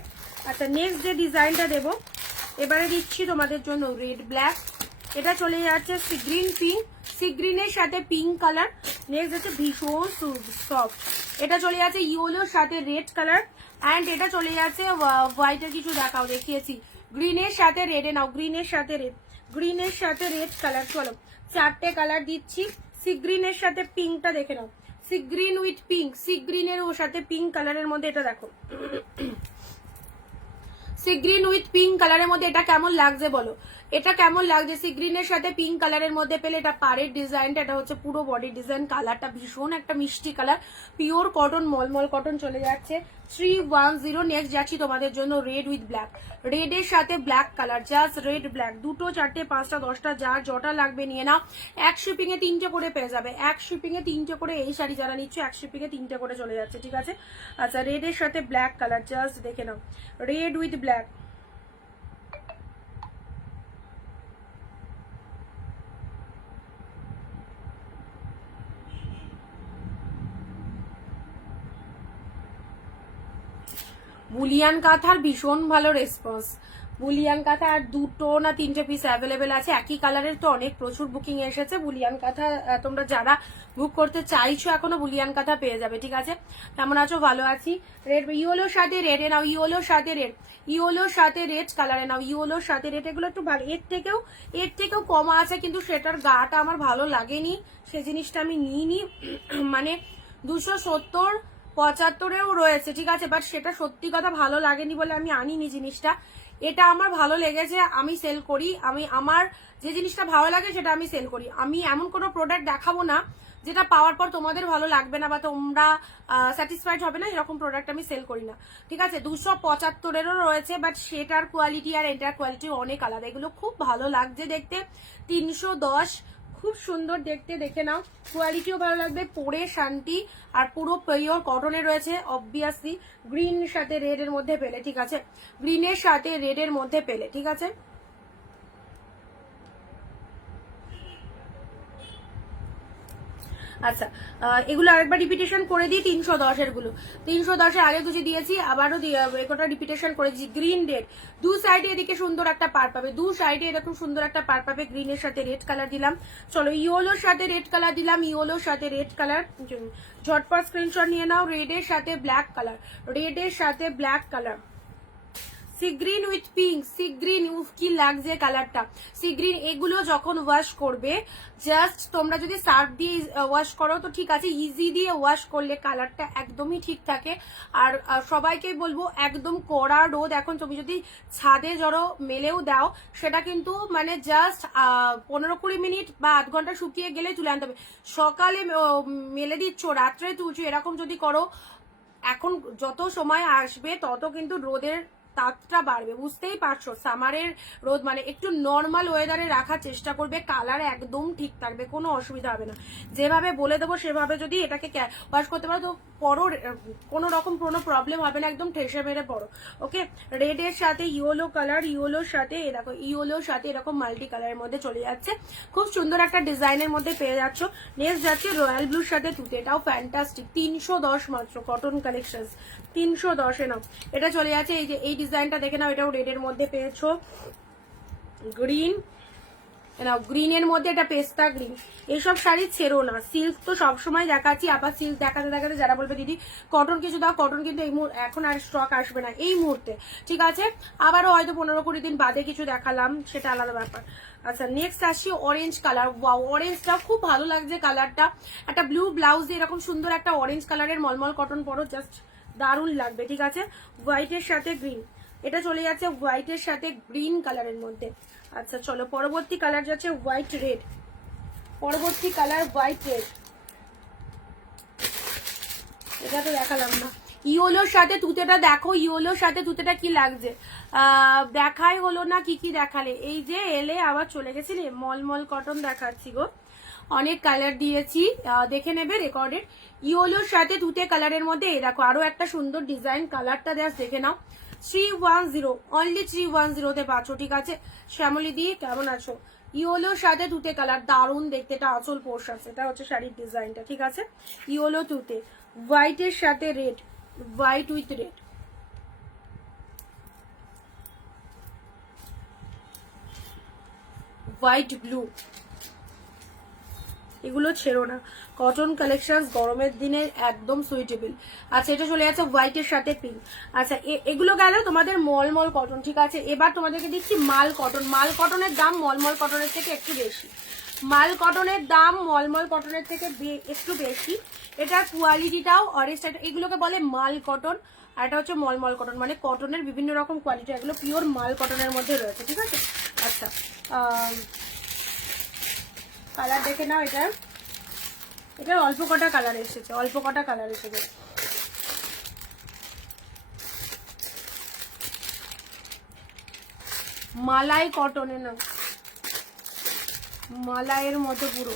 আচ্ছা নেক্সট যে ডিজাইনটা দেবো এবারে দিচ্ছি তোমাদের জন্য রেড ব্ল্যাক, এটা চলে যাচ্ছে সি গ্রিন পিঙ্ক, সি গ্রিনের সাথে পিঙ্ক কালার। নেক্সট হচ্ছে ভীষণ সফট, এটা চলে যাচ্ছে ইয়েলোর সাথে রেড কালার, অ্যান্ড এটা চলে যাচ্ছে হোয়াইটের কিছু দেখাও, দেখিয়েছি গ্রিনের সাথে রেডে নাও, গ্রিনের সাথে রেড, গ্রিনের সাথে রেড কালার। চলো 4টে কালার দিচ্ছি, সি গ্রিনের সাথে পিঙ্কটা দেখে নাও, sea green with pink, sea গ্রিনের ওর সাথে পিঙ্ক কালারের মধ্যে এটা দেখো, সি গ্রিন উইথ পিঙ্ক কালারের মধ্যে এটা কেমন লাগছে বলো, এটা কেমন লাগছে সি গ্রিনের সাথে পিঙ্ক কালারের মধ্যে পেলে। এটা পাড়ের ডিজাইনটা, এটা হচ্ছে পুরো বডি ডিজাইন, কালারটা ভীষণ একটা মিষ্টি কালার, পিওর কটন, মলমল কটন চলে যাচ্ছে 310। নেক্সট যাচ্ছি তোমাদের জন্য রেড উইথ ব্ল্যাক, রেডের সাথে black colour, just red black, 2, 4, 5, 10টা যার জটা লাগবে নিয়ে নাও। এক শিপিং এ 3টে করে পেয়ে যাবে, এক শিপিং এ 3টে করে, এই শাড়ি যারা নিচ্ছে এক শিপিং এ 3টে করে চলে যাচ্ছে, ঠিক আছে। আচ্ছা রেডের সাথে ব্ল্যাক কালার, জাস্ট দেখে নাও, রেড উইথ ব্ল্যাক, বুলিয়ান কাঁথার ভীষণ ভালো রেসপন্স, বুলিয়ান কাঁথা আর 2 না 3টে পিস অ্যাভেলেবেল আছে। একই কালারের তো অনেক প্রচুর বুকিং এসেছে। বুলিয়ান কাঁথা তোমরা যারা বুক করতে চাইছো এখনো বুলিয়ান কাঁথা পেয়ে যাবে, ঠিক আছে? কেমন আছো? ভালো আছি। রেড ইয়োলোর সাথে রেড এ নাও, ইয়োলোর সাথে রেড, ইয়োলোর সাথে রেড কালারে নাও, ইয়োলোর সাথে রেড। এগুলো একটু ভালো, এর থেকেও কম আছে, কিন্তু সেটার গাটা আমার ভালো লাগেনি, সে জিনিসটা আমি নিইনি। মানে 270-75-এও রয়েছে, ঠিক আছে, বাট সেটা সত্যি কথা ভালো লাগেনি বলে আমি আনিনি জিনিসটা। এটা আমার ভালো লেগেছে, আমি সেল করি। আমার যে জিনিসটা ভালো লাগে সেটা আমি সেল করি। আমি এমন কোনো প্রোডাক্ট দেখাবো না যেটা পাওয়ার পর তোমাদের ভালো লাগবে না বা তোমরা স্যাটিসফাইড হবে না, এরকম প্রোডাক্ট আমি সেল করি না, ঠিক আছে? 275-এরও রয়েছে, বাট সেটার কোয়ালিটি আর এটার কোয়ালিটি অনেক আলাদা। এগুলো খুব ভালো লাগছে দেখতে। 310, খুব সুন্দর দেখতে, দেখে নাও। কোয়ালিটিও ভালো লাগবে, পরে শান্তি, আর পুরো পিওর কটনে রয়েছে। অবভিয়াসলি গ্রিন সাথে রেড এর মধ্যে পেলে, ঠিক আছে? গ্রিনের সাথে রেড এর মধ্যে পেলে, ঠিক আছে? আচ্ছা, এগুলো আরেকবার রিপিটেশন করে দিই। 310-এর গুলো, 310-এর আগে কিছু দিয়েছি, আবারও একটা রিপিটেশন করে দিচ্ছি। গ্রিন রেড, দু সাইডে এদিকে সুন্দর একটা পার পাবে, দু সাইডে এরকম সুন্দর একটা পার পাবে। গ্রিনের সাথে রেড কালার দিলাম। চলো, ইয়োলোর সাথে রেড কালার দিলাম, ইয়োলোর সাথে রেড কালার। ঝটপট স্ক্রিনশট নিয়ে নাও। রেডের সাথে ব্ল্যাক কালার, রেডের সাথে black colour. C green with pink, sea green, উফ কি লাগছে কালারটা। সি গ্রিন, এগুলো যখন ওয়াশ করবে, জাস্ট তোমরা যদি সার্ফ দিয়ে ওয়াশ করো তো ঠিক আছে, ইজি দিয়ে ওয়াশ করলে কালারটা একদমই ঠিক থাকে। আর সবাইকে বলবো, একদম কড়া রোদ, এখন তুমি যদি ছাদে জড়ো মেলেও দাও, সেটা কিন্তু মানে জাস্ট 15-20 মিনিট বা আধ ঘন্টা শুকিয়ে গেলে তুলে আনতে হবে। সকালে মেলে দিচ্ছ, রাত্রে তুলছো, এরকম যদি করো, এখন যত সময় আসবে তত কিন্তু রোদের তাপটা বাড়বে, বুঝতেই পারছো। সামারের রোদ মানে একটু নর্মাল ওয়েদারে রাখার চেষ্টা করবে, কালার একদম ঠিক থাকবে, কোনো অসুবিধা হবে না। যেভাবে বলে দেবো সেভাবে যদি এটাকে ওয়াশ করতে পারো তো পরো, কোনো রকম কোনো প্রবলেম হবে না, একদম ঠেসে মেরে পড়ো। ওকে, রেডের সাথে ইয়েলো কালার, ইয়েলোর সাথে এরকম, ইয়েলোর সাথে এরকম মাল্টি কালারের মধ্যে চলে যাচ্ছে। খুব সুন্দর একটা ডিজাইনের মধ্যে পেয়ে যাচ্ছ। নেক্সট যাচ্ছে রয়্যাল ব্লুর সাথে তুতে, এটাও ফ্যান্টাস্টিক। 310 মাত্র, কটন কালেকশন 310-এ নাও। এটা চলে যাচ্ছে, এই যে এই ডিজাইনটা দেখে নাও, এটাও রেডের মধ্যে পেয়েছো। গ্রিন নাও, গ্রিনের মধ্যে এটা পেস্তা গ্রিন। এইসব শাড়ি ছেড়ো না, সিল্ক তো সবসময় দেখাচ্ছি, আবার সিল্ক দেখাতে দেখাতে যারা বলবে দিদি কটন কিছু দাও, কটন কিন্তু এই এখন আর স্টক আসবে না এই মুহূর্তে, ঠিক আছে? আবারও হয়তো 15-20 দিন বাদে কিছু দেখালাম, সেটা আলাদা ব্যাপার। আচ্ছা, নেক্সট আসছি অরেঞ্জ কালার। ওয়াও, অরেঞ্জটা খুব ভালো লাগছে কালারটা। একটা ব্লু ব্লাউজ দিয়ে এরকম সুন্দর একটা অরেঞ্জ কালারের মলমল কটন পরো, জাস্ট দারুণ লাগবে, ঠিক আছে? হোয়াইটের সাথে গ্রিন, এটা চলে যাচ্ছে হোয়াইটের সাথে গ্রিন কালারের মধ্যে। আচ্ছা চলো, পরবর্তী কালার যাচ্ছে হোয়াইট রেড, পরবর্তী কালার হোয়াইট রেড। এটা তো দেখালাম না। ইয়োলোর সাথে তুতেটা দেখো, ইয়োলোর সাথে তুতেটা কি লাগছে, দেখাই হলো না। কি কি দেখালে, এই যে এলে আবার চলে গেছিলে। মলমল কটন দেখাচ্ছি গো, অনেক কালার দিয়েছি, দেখে নেবে রেকর্ডের। ইয়োলোর সাথে তুতে কালারের মধ্যে এই দেখো আরো একটা সুন্দর ডিজাইন, কালারটা দেখে নাও। 310, অনলি 310-তে পাচ্ছ, ঠিক আছে? শ্যামলী দি কেমন আছো? ইয়োলোর সাথে তুতে কালার, দারুণ দেখতে। এটা আঁচল পোর্শ আছে, এটা হচ্ছে শাড়ির ডিজাইনটা, ঠিক আছে? ইয়োলো তুতে, হোয়াইটের সাথে red, white with red. White blue, এগুলো ছেড়ো না। কটন কালেকশন গরমের দিনে একদম সুইটেবল। আচ্ছা, এটা চলে যাচ্ছে হোয়াইটের সাথে পিঙ্ক। আচ্ছা, এগুলো গেল তোমাদের মলমল কটন, ঠিক আছে? এবার তোমাদেরকে দিচ্ছি মাল কটন। মাল কটনের দাম মলমল কটনের থেকে একটু বেশি, মাল কটনের দাম মলমল কটনের থেকে একটু বেশি। এটার কোয়ালিটিটাও অরেঞ্জ, এগুলোকে বলে মাল কটন, আর এটা হচ্ছে মলমল কটন, মানে কটনের বিভিন্ন রকম কোয়ালিটি। এগুলো পিওর মাল কটনের মধ্যে রয়েছে, ঠিক আছে? আচ্ছা, কালার দেখে নাও। এটা অল্প কটা কালার এসেছে, অল্প কটা কালার এসেছে। মালাই কটনে না, মালাইয়ের মতো পুরো।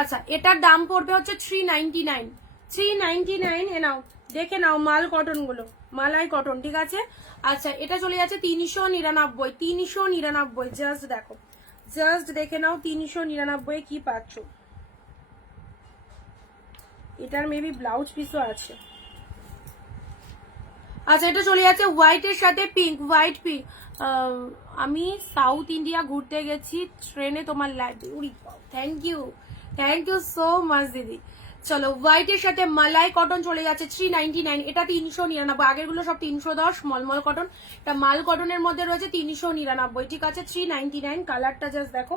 আচ্ছা, এটার দাম পড়বে হচ্ছে 399, 399। এ নাও, দেখে নাও মাল কটন গুলো, মালাই কটন, ঠিক আছে? আচ্ছা, এটা চলে যাচ্ছে 399, 399। জাস্ট দেখো, জাস্ট দেখে নাও 399 কি পাচ্ছ। এটার মেবি ব্লাউজ পিসও আছে। আচ্ছা, এটা চলে যাচ্ছে হোয়াইটের সাথে পিঙ্ক, হোয়াইট পিঙ্ক। আমি সাউথ ইন্ডিয়া ঘুরতে গেছি ট্রেনে তোমার library. Thank you so much দিদি। চলো, হোয়াইটের সাথে মালাই কটন চলে যাচ্ছে 399, এটা 399। আগেরগুলো সব 310 মলমল কটন, এটা মাল কটনের মধ্যে রয়েছে 399, ঠিক আছে 399। কালারটা জাস্ট দেখো।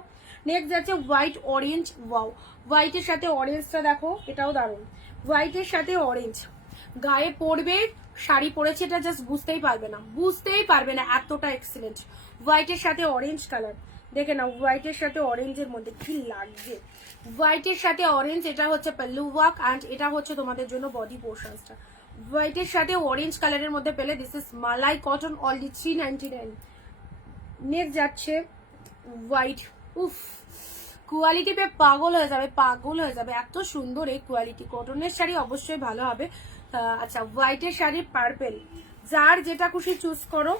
নেক্সট যাচ্ছে হোয়াইট অরেঞ্জ, ওয়াও, হোয়াইটের সাথে অরেঞ্জটা দেখো, এটাও দারুণ। হোয়াইটের সাথে অরেঞ্জ, গায়ে পরবে, শাড়ি পরেছে এটা জাস্ট বুঝতেই পারবে না, এতটা এক্সিলেন্ট। হোয়াইটের সাথে অরেঞ্জ কালার, দেখে নাও হোয়াইটের সাথে অরেঞ্জের মধ্যে কি লাগছে। হোয়াইটের সাথে অরেঞ্জ, এটা হচ্ছে পাল্লু ওয়ার্ক অ্যান্ড এটা হচ্ছে তোমাদের জন্য বডি পোর্শনসটা। হোয়াইটের সাথে অরেঞ্জ কালারের মধ্যে পেলে this is malai cotton, only 399। Next যাচ্ছে হোয়াইট, উফ, কোয়ালিটি পে পাগল হয়ে যাবে, এত সুন্দর এই কোয়ালিটি। কটনের শাড়ি অবশ্যই ভালো হবে। আচ্ছা, হোয়াইটের শাড়ি পার্পেল, যার যেটা খুশি চুজ করো।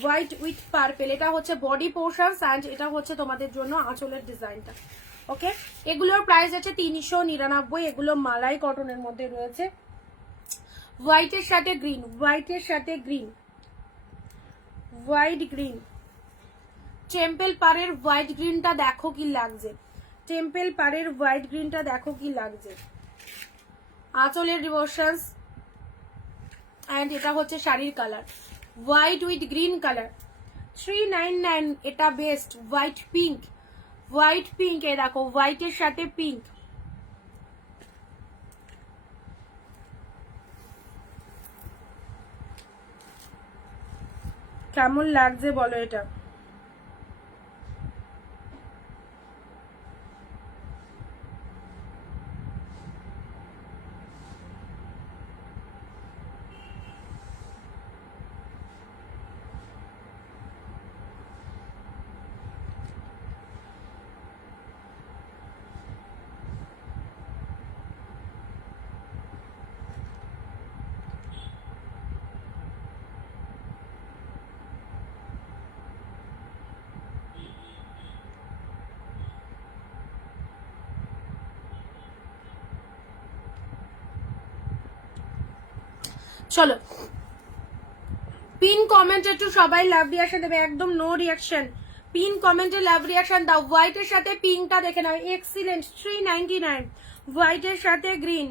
হোয়াইট উইথ পার্পেল, এটা হচ্ছে বডি পোর্শনস অ্যান্ড এটা হচ্ছে তোমাদের জন্য আঁচলের ডিজাইনটা। ওকে, এগুলোর প্রাইস আছে 399, এগুলো মালাই কটনের মধ্যে রয়েছে। হোয়াইটের সাথে গ্রিন, হোয়াইট গ্রিন, টেম্পল পাড়ের হোয়াইট গ্রিনটা দেখো কি লাগছে, আঁচলের রিভোশনস অ্যান্ড এটা হচ্ছে শাড়ির colour, white with green colour 399, এটা বেস্ট। হোয়াইট পিঙ্ক, এ দেখো হোয়াইটের সাথে পিঙ্ক, কেমন লাগছে বলো এটা। চলো, পিন কমেন্ট একটু সবাই লাভ রিয়াকশন দেবে, একদম নো রিয়াকশন, পিন কমেন্টে লাভ রিয়াকশন দাও। হোয়াইটের সাথে পিঙ্কটা দেখে নাও, এক্সিলেন্ট 399। হোয়াইটের সাথে গ্রিন,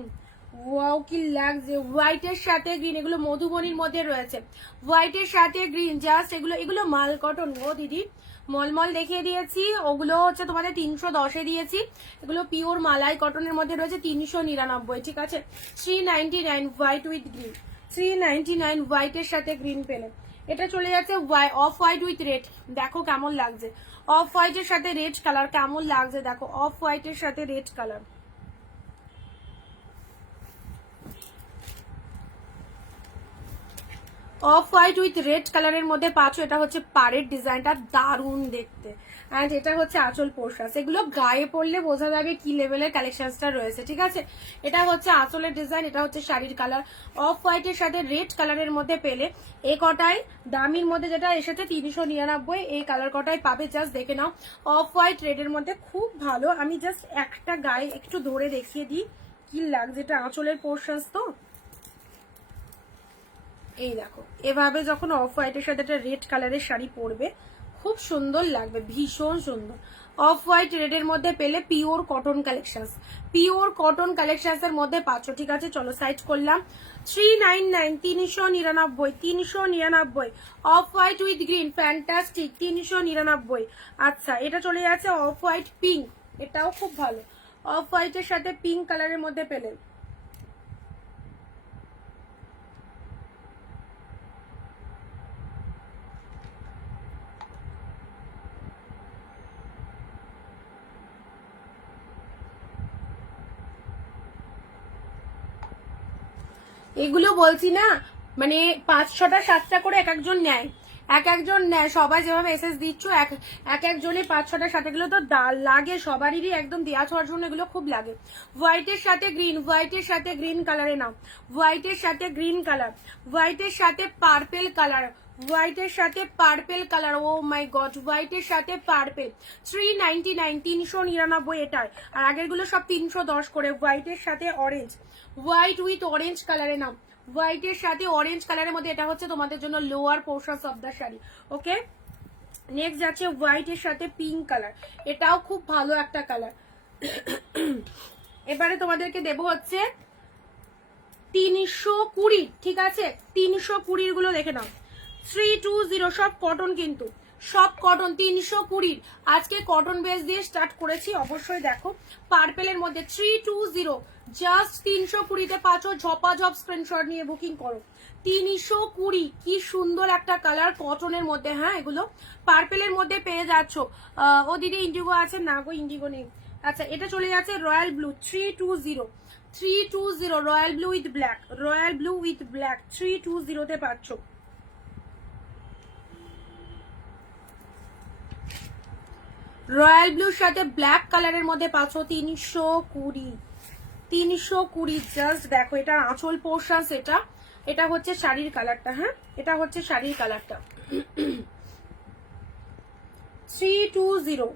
ওয়াও কি লাগছে, হোয়াইটের সাথে গ্রিন, এগুলো মধুবনীর মধ্যে রয়েছে। হোয়াইটের সাথে গ্রিন, জাস্ট এগুলো মাল কটন গো দিদি, মলমল দেখিয়ে দিয়েছি, ওগুলো হচ্ছে তোমাদের 310-এ দিয়েছি। এগুলো পিওর মালাই কটনের মধ্যে রয়েছে 399, ঠিক আছে 399। হোয়াইট উইথ গ্রিন 399, হোয়াইটের সাথে গ্রিন পেলে। এটা চলে যাচ্ছে অফ হোয়াইট উইথ রেড, দেখো কেমন লাগছে। অফ হোয়াইটের সাথে রেড কালার কেমন লাগছে দেখো, অফ হোয়াইটের সাথে red colour. Off white with red কালারের মধ্যে পাচ্ছ, এটা হচ্ছে পাড়ের ডিজাইনটা, দারুণ দেখতে। অ্যান্ড এটা হচ্ছে আঁচল পোর্শন, এগুলো গায়ে পরলে বোঝা যাবে কি লেভেলের কালেকশনসটা রয়েছে, ঠিক আছে। এটা হচ্ছে আঁচলের ডিজাইন, এটা হচ্ছে শাড়ির কালার। অফ হোয়াইটের সাথে রেড কালারের মধ্যে পেলে এই কটাই দামির মধ্যে যেটা এসেছে 399, এই কালার কটাই পাবে, জাস্ট দেখে নাও। অফ হোয়াইট রেডের মধ্যে খুব ভালো। আমি জাস্ট একটা গায়ে একটু ধরে দেখিয়ে দিই কি লাগছে, এটা আঁচলের পোর্শনস তো। এই দেখো, এভাবে যখন অফ হোয়াইটের সাথে একটা রেড কালারের শাড়ি পরবে খুব সুন্দর লাগবে, ভীষণ সুন্দর। অফ হোয়াইট রেডের মধ্যে পেলে পিওর কটন কালেকশনস এর মধ্যে পাচ্ছ, ঠিক আছে। চলো সাইড করলাম 399, 399। Off white with green, fantastic 399। আচ্ছা, এটা চলে যাচ্ছে অফ হোয়াইট পিঙ্ক, এটাও খুব ভালো। অফ হোয়াইটের সাথে পিঙ্ক কালারের মধ্যে পেলে এগুলো বলছি না, মানে 5-6টা 7টা করে এক একজন নেয়, সবাই যেভাবে এসএস দিচ্ছ এক একজনে 5-6টা 7 তো লাগে সবারই, একদম দেওয়া ছোঁয়ার জন্য এগুলো খুব লাগে। হোয়াইটের সাথে গ্রিন কালারে নাও, হোয়াইটের সাথে গ্রিন কালার, হোয়াইটের সাথে পার্পেল কালার, হোয়াইটের সাথে পার্পেল কালার, ও মাই গড, হোয়াইটের সাথে পার্পেল, 399, 399 এটার। আর আগের গুলো সব 310 করে। হোয়াইটের সাথে অরেঞ্জ, হোয়াইট উইথ অরেঞ্জ কালারে নাও, হোয়াইটের সাথে অরেঞ্জ কালারের মধ্যে এটা হচ্ছে তোমাদের জন্য lower portion of the sari. Okay, next যাচ্ছে হোয়াইটের সাথে পিঙ্ক কালার, এটাও খুব ভালো একটা কালার। এবারে তোমাদেরকে দেব হচ্ছে 320, ঠিক আছে, 320 গুলো দেখে নাও, 320, সব কটন, কিন্তু সব কটন, 320। আজকে কটন বেস দিয়ে স্টার্ট করেছি, অবশ্যই দেখো। পার্পেলের মধ্যে 320, জাস্ট 320-তে পাচ্ছ। ঝপাঝপ স্ক্রিনশট নিয়ে বুকিং করো। 320, কি সুন্দর একটা কালার কটনের মধ্যে। হ্যাঁ, এগুলো পার্পেলের মধ্যে পেয়ে যাচ্ছ। ও দিদি ইন্ডিগো আছে না গো, ইন্ডিগো নেই। আচ্ছা, এটা চলে যাচ্ছে royal blue, 320 royal blue with black, royal blue with black 320-তে পাচ্ছ। রয়্যাল ব্লুর সাথে ব্ল্যাক কালারের মধ্যে পাচ্ছ 320, জাস্ট দেখো। এটা আঁচল পোর্শন, এটা হচ্ছে শাড়ির কালারটা। হ্যাঁ, এটা হচ্ছে শাড়ির কালারটা। 320।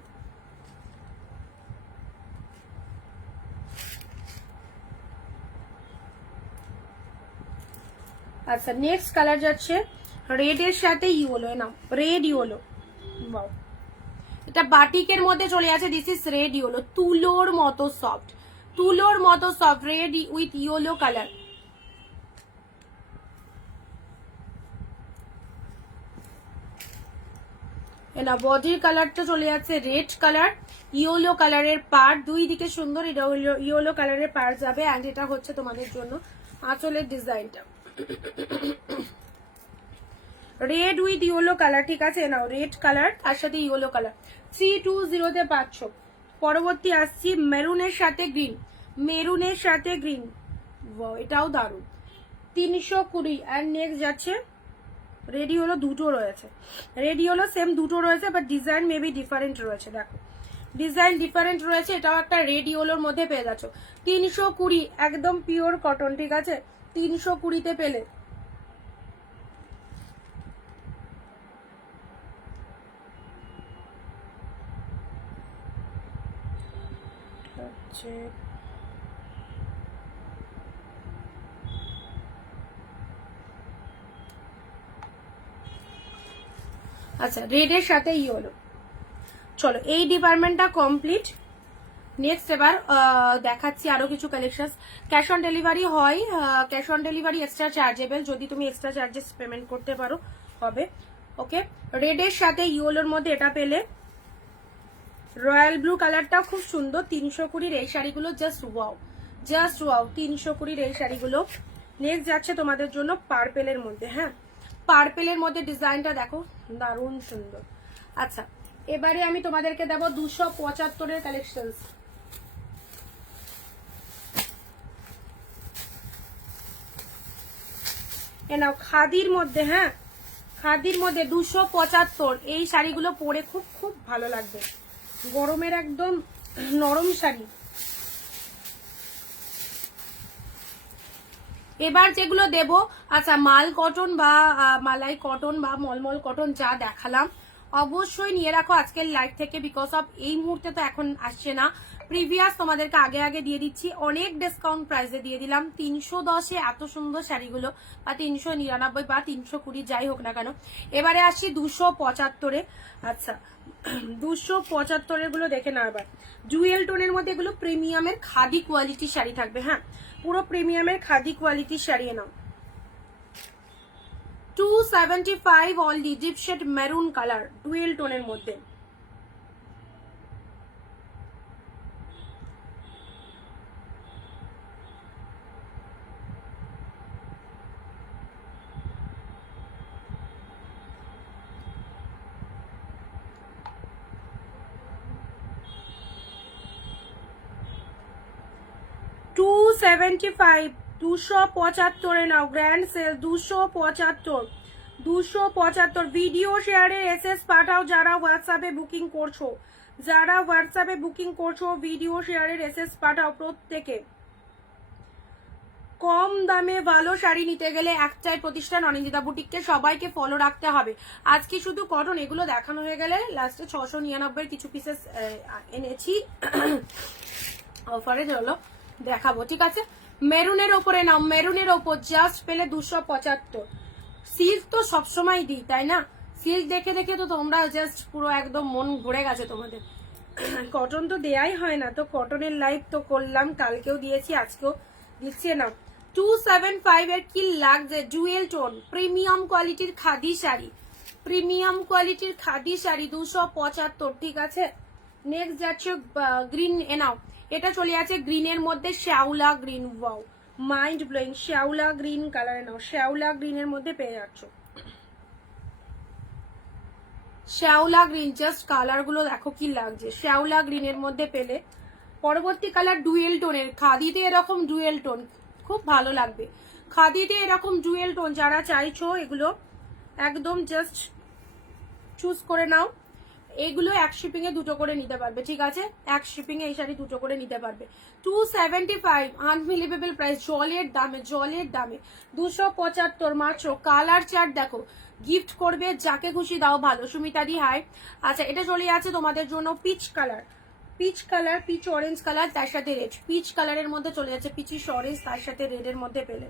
আচ্ছা, নেক্সট কালার যাচ্ছে রেড এর সাথে ইয়েলো, নাও রেড ইয়েলো। বাও, এটা বাটিকের মধ্যে চলে আছে। দিস ইজ রেড ইয়েলো, তুলোর মতো সফট, তুলোর মতো soft, red with yellow colour. না, বডির কালারটা চলে যাচ্ছে রেড কালার, ইয়েলো কালারের পার, দুই দিকে সুন্দর ইয়েলো কালারের পার যাবে। অ্যান্ড এটা হচ্ছে তোমাদের জন্য আঁচলের ডিজাইনটা, রেড উইথ ইয়েলো কালার, ঠিক আছে। নাও রেড কালার তার সাথে ইয়েলো কালার, 320-তে পাচ্ছ। পরবর্তী আসছি মেরুনের সাথে গ্রিন, মেরুনের সাথে গ্রিন, এটাও দারুণ, 320। অ্যান্ড নেক্সট যাচ্ছে রেডি হলো, দুটো রয়েছে, রেডি হলো সেম দুটো রয়েছে, বাট ডিজাইন মেবি ডিফারেন্ট রয়েছে। দেখো, ডিজাইন ডিফারেন্ট রয়েছে। এটাও একটা রেডি হলোর মধ্যে পেয়ে যাচ্ছ। 320, একদম পিওর কটন, ঠিক আছে, 320-তে পেলে। আচ্ছা, রেডের সাথে ইয়েলো। চলো, এই ডিপার্টমেন্টটা কমপ্লিট। নেক্সট এবার দেখাচ্ছি আরো কিছু কালেকশন। ক্যাশ অন ডেলিভারি হয়, cash on delivery extra chargeable, যদি তুমি এক্সট্রা চার্জেস পেমেন্ট করতে পারো হবে। ওকে, রেডের সাথে ইয়েলোর মধ্যে এটা পেলে। রয়্যাল ব্লু কালারটাও খুব সুন্দর, 320-র এই শাড়িগুলো জাস্ট ওয়াও, জাস্ট ওয়াও, 320-র এই শাড়িগুলো। নেক্সট যাচ্ছে তোমাদের জন্য পার্পেলের মধ্যে। হ্যাঁ, পার্পেলের মধ্যে ডিজাইনটা দেখো, দারুণ সুন্দর। আচ্ছা, এবারে আমি তোমাদেরকে দেবো 275-এর কালেকশন। এ নাও, খাদির মধ্যে। হ্যাঁ, খাদির মধ্যে 275, এই শাড়িগুলো পরে খুব খুব ভালো লাগবে, গরমের একদম নরম শাড়ি। এবার যেগুলো দেব, আচ্ছা, মাল কটন বা মালাই কটন বা মলমল কটন যা দেখালাম অবশ্যই নিয়ে রাখো আজকের লাইভ থেকে, বিকজ অফ এই মুহূর্তে তো এখন আসছে না, প্রিভিয়াস তোমাদেরকে আগে আগে দিয়ে দিচ্ছি, অনেক ডিসকাউন্ট প্রাইসে দিয়ে দিলাম। 310-এ এত সুন্দর শাড়িগুলো, বা 399 বা 320 যাই হোক না কেন। এবারে আসছি 275-এ। আচ্ছা, 275-এর গুলো দেখে নাও এবার। জুয়েল টোনের মধ্যে এগুলো প্রিমিয়ামের খাদি কোয়ালিটির শাড়ি থাকবে। হ্যাঁ, পুরো প্রিমিয়ামের খাদি কোয়ালিটির শাড়ি নাও। 275 only, deep shade maroon colour, dual টোনের মধ্যে। $275, 275-এ নাও, গ্র্যান্ড সেল 275। ভিডিও শেয়ারের এসএস পাঠাও যারা হোয়াটসঅ্যাপে বুকিং করছো, যারা হোয়াটসঅ্যাপে বুকিং করছো ভিডিও শেয়ারের এসএস পাঠাও প্রত্যেকে। কম দামে ভালো শাড়ি নিতে গেলে একটাই প্রতিষ্ঠান অনিন্দিতা বুটিককে সবাইকে ফলো রাখতে হবে। আজকে শুধু কটন এগুলো দেখানো হয়ে গেলে লাস্টে 699 কিছু পিসেস এনেছি অফারে, চলো দেখাবো, ঠিক আছে। মেরুনের ওপরে নাও, মেরুনের ওপর জাস্ট পেলে 275। সিল্ক তো সবসময় দিই, তাই না? সিল্ক দেখে দেখে তো তোমরা জাস্ট পুরো একদম মন ঘুরে গেছে তোমাদের। কটন তো দেয়াই হয় না, তো কটনের লাইভ তো করলাম, কালকেও দিয়েছি, আজকেও দিচ্ছে না। 275 এর কি লাগছে, জুয়েল টোন প্রিমিয়াম কোয়ালিটির খাদি শাড়ি, প্রিমিয়াম কোয়ালিটির খাদি শাড়ি 275, ঠিক আছে। নেক্সট যাচ্ছে গ্রিন, এনাও এটা চলে আছে গ্রিনের মধ্যে, শ্যাওলা গ্রিন, ওয়াও মাইন্ড ব্লোয়িং, শ্যাওলা গ্রিন কালারে নাও, শ্যাওলা গ্রিনের মধ্যে পেয়ে যাচ্ছ, শ্যাওলা গ্রিন, জাস্ট কালার গুলো দেখো কি লাগছে, শ্যাওলা গ্রিনের মধ্যে পেলে। পরবর্তী কালার ডুয়েল টোনের, খাদিতে এরকম ডুয়েল টোন খুব ভালো লাগবে, খাদিতে এরকম ডুয়েল টোন যারা চাইছো এগুলো একদম জাস্ট চুজ করে নাও। এগুলো এক শিপিং এ দুটো করে নিতে পারবে, ঠিক আছে, এক শিপিং এ এই শাড়ি দুটো করে নিতে পারবে। 275 আনবিলিভেবল প্রাইস, জলের দামে, জলের দামে 275 মাত্র। কালার চার্ট দেখো, গিফট করবে যাকে খুশি দাও ভালো। সুমিতাদি হাই। আচ্ছা, এটা চলে আছে তোমাদের জন্য peach colour, peach colour, peach orange colour, তার সাথে রেড, পিচ কালারের মধ্যে চলে যাচ্ছে পিচিশ অরেঞ্জ, তার সাথে রেড এর মধ্যে পেলে।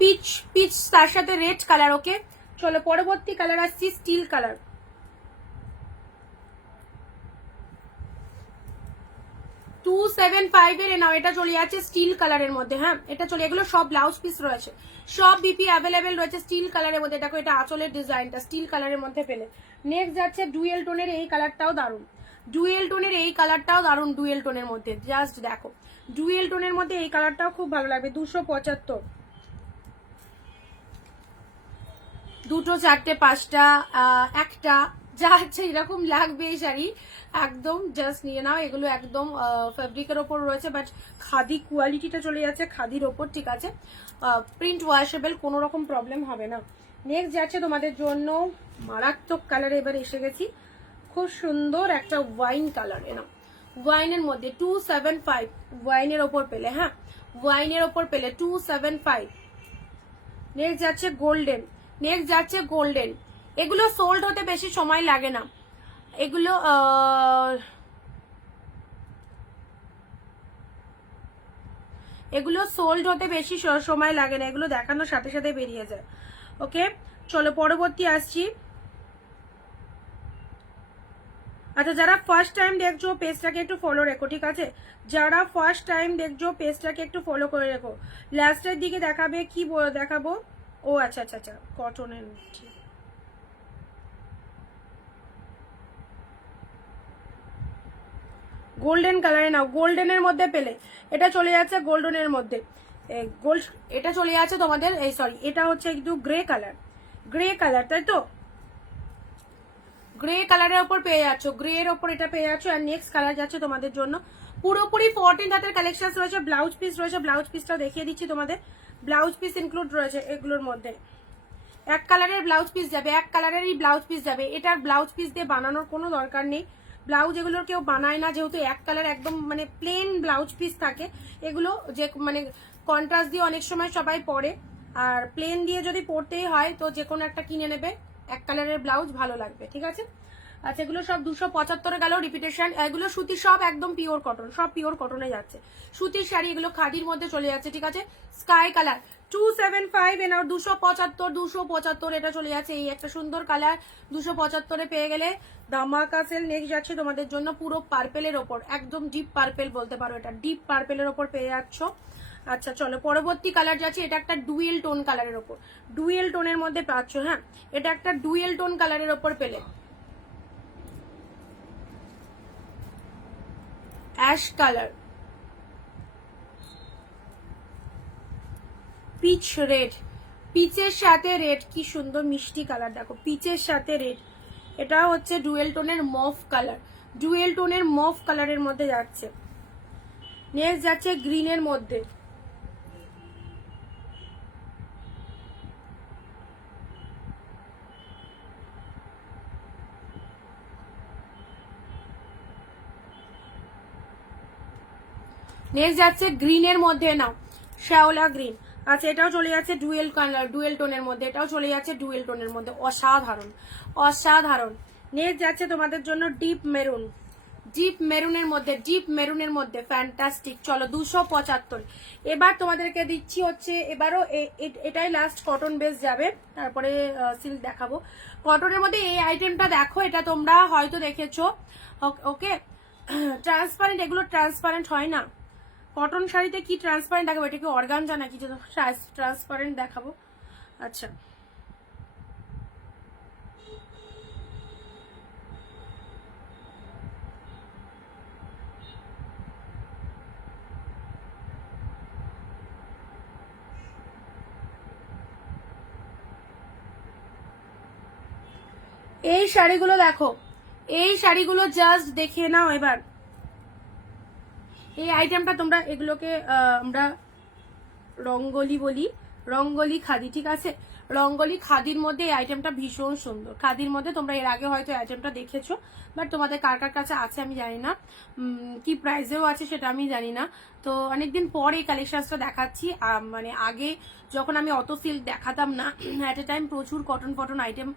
পিচ পিচ তার সাথে রেড কালার, ওকে। চলো পরবর্তী কালার আসছি স্টিল কালার, 275 এর নাও, এটা চলে যাচ্ছে স্টিল কালারের মধ্যে, হ্যাঁ এটা চলে, এগুলো সব ব্লাউজ পিস রয়েছে, সব বিপি অ্যাভেলেবেল রয়েছে স্টিল কালারের মধ্যে। দেখো এটা আঁচলের ডিজাইনটা স্টিল কালারের মধ্যে পেলে। নেক্সট যাচ্ছে ডুয়েল টোনের, এই কালারটাও দারুণ, ডুয়েল টোনের এই কালারটাও দারুণ, ডুয়েল টোনের মধ্যে জাস্ট দেখো, ডুয়েল টোনের মধ্যে এই কালারটাও খুব ভালো লাগবে। 275, দুটো, চারটে, পাঁচটা, একটা, যা আছে এরকম লাগবে এই শাড়ি, একদম জাস্ট নিয়ে নাও। এগুলো একদম ফেব্রিকের ওপর রয়েছে, বাট খাদি কোয়ালিটিটা চলে যাচ্ছে খাদির ওপর, ঠিক আছে। প্রিন্ট ওয়াশেবল, কোনো রকম প্রবলেম হবে না। নেক্সট যাচ্ছে তোমাদের জন্য মারাত্মক কালারে, এবার এসে গেছি, খুব সুন্দর একটা ওয়াইন কালার, নাও ওয়াইনের মধ্যে 275, ওয়াইনের ওপর পেলে, হ্যাঁ ওয়াইনের ওপর পেলে 275। নেক্সট যাচ্ছে গোল্ডেন, নেক্সট যাচ্ছে গোল্ডেন, এগুলো সোল্ড হতে বেশি সময় লাগে না, এগুলো এগুলো সোল্ড হতে বেশি সময় লাগে না, এগুলো দেখানোর সাথে সাথে বেরিয়ে যায়, ওকে। চলো পরবর্তী আসছি। আচ্ছা, যারা ফার্স্ট টাইম দেখছো পেজটাকে একটু ফলো রেখো, ঠিক আছে, যারা ফার্স্ট টাইম দেখছো পেজটাকে একটু ফলো করে রেখো। লাস্টের দিকে দেখাবে কি দেখাবো, ও আচ্ছা আচ্ছা আচ্ছা, কটনের, ঠিক, গোল্ডেন কালারে নাও, গোল্ডেনের মধ্যে পেলে, এটা চলে যাচ্ছে গোল্ডেনের মধ্যে, গোল্ড, এটা চলে যাচ্ছে তোমাদের, এই সরি এটা হচ্ছে একটু গ্রে কালার, গ্রে কালার, তাই তো, গ্রে কালারের ওপর পেয়ে যাচ্ছ, গ্রে এর ওপর এটা পেয়ে যাচ্ছ। আর নেক্সট কালার যাচ্ছে তোমাদের জন্য পুরোপুরি 14 হাতের কালেকশন রয়েছে, ব্লাউজ পিস রয়েছে, ব্লাউজ পিসটা দেখিয়ে দিচ্ছি তোমাদের, ব্লাউজ পিস ইনক্লুড রয়েছে এগুলোর মধ্যে। এক কালারের ব্লাউজ পিস যাবে, এক কালারেরই ব্লাউজ পিস যাবে, এটার ব্লাউজ পিস দিয়ে বানানোর কোনো দরকার নেই, ব্লাউজ এগুলোর কেউ বানায় না, যেহেতু এক কালার একদম মানে প্লেন ব্লাউজ পিস থাকে, এগুলো যে মানে কন্ট্রাস্ট দিয়ে অনেক সময় সবাই পরে, আর প্লেন দিয়ে যদি পরতেই হয় তো যে কোনো একটা কিনে নেবে, এক কালারের ব্লাউজ ভালো লাগবে, ঠিক আছে। আচ্ছা, এগুলো সব 275 গেল রিপিটেশন, এগুলো সুতি, সব একদম পিওর কটন, সব পিওর কটনে যাচ্ছে, সুতির শাড়ি, এগুলো খাদির মধ্যে চলে যাচ্ছে, ঠিক আছে। স্কাই কালার 275 এনার 275, এটা চলে যাচ্ছে, এই একটা সুন্দর কালার 275 পেয়ে গেলে ধামাকা সেল। নেক্সট যাচ্ছে তোমাদের জন্য পুরো পার্পেলের ওপর, একদম ডিপ পার্পেল বলতে পারো, এটা ডিপ পার্পেলের ওপর পেয়ে যাচ্ছ। আচ্ছা চলো পরবর্তী কালার যাচ্ছে, এটা একটা ডুয়েল টোন কালারের ওপর, ডুয়েল টোনের মধ্যে পাচ্ছ, হ্যাঁ এটা একটা ডুয়েল টোন কালারের ওপর পেলে, অ্যাশ কালার, পিচ রেড, পিচের সাথে রেড, কি সুন্দর মিষ্টি কালার, দেখো পিচের সাথে রেড, এটা হচ্ছে ডুয়েল টোনের মফ কালার, ডুয়েল টোনের মফ কালারের মধ্যে যাচ্ছে। নেক্সট যাচ্ছে গ্রিনের মধ্যে, নেক্সট যাচ্ছে গ্রিনের মধ্যে, নাও শ্যাওলা গ্রিন। আচ্ছা এটাও চলে যাচ্ছে ডুয়েল কালার, ডুয়েল টোনের মধ্যে, এটাও চলে যাচ্ছে ডুয়েল টোনের মধ্যে, অসাধারণ অসাধারণ। নেক্সট যাচ্ছে তোমাদের জন্য ডিপ মেরুন, ডিপ মেরুনের মধ্যে, ডিপ মেরুনের মধ্যে ফ্যান্টাস্টিক। চলো 275। এবার তোমাদেরকে দিচ্ছি হচ্ছে, এবারও এটাই লাস্ট কটন বেস যাবে, তারপরে সিল্ক দেখাবো। কটনের মধ্যে এই আইটেমটা দেখো, এটা তোমরা হয়তো দেখেছো। ওকে, ট্রান্সপারেন্ট, এগুলো ট্রান্সপারেন্ট হয় না। কটন শাড়িতে কি ট্রান্সপারেন্ট দেখাবো? এটা কি অর্গানজা নাকি যে ট্রান্সপারেন্ট দেখাবো? আচ্ছা এই শাড়িগুলো দেখো, এই শাড়িগুলো জাস্ট দেখে নাও। এবার এই আইটেমটা তোমরা, এগুলোকে আমরা রঙ্গোলি বলি, রঙ্গোলি খাদি, ঠিক আছে? রঙ্গোলি খাদির মধ্যে এই আইটেমটা ভীষণ সুন্দর। খাদির মধ্যে তোমরা এর আগে হয়তো আইটেমটা দেখেছো, বাট তোমাদের কার কার কাছে আছে আমি জানি না, কি প্রাইসেও আছে সেটা আমি জানি না। তো অনেকদিন পর এই কালেকশনসটা দেখাচ্ছি। মানে আগে যখন আমি অত সিল্ক দেখাতাম না, অ্যাট এ টাইম প্রচুর কটন ফটন আইটেম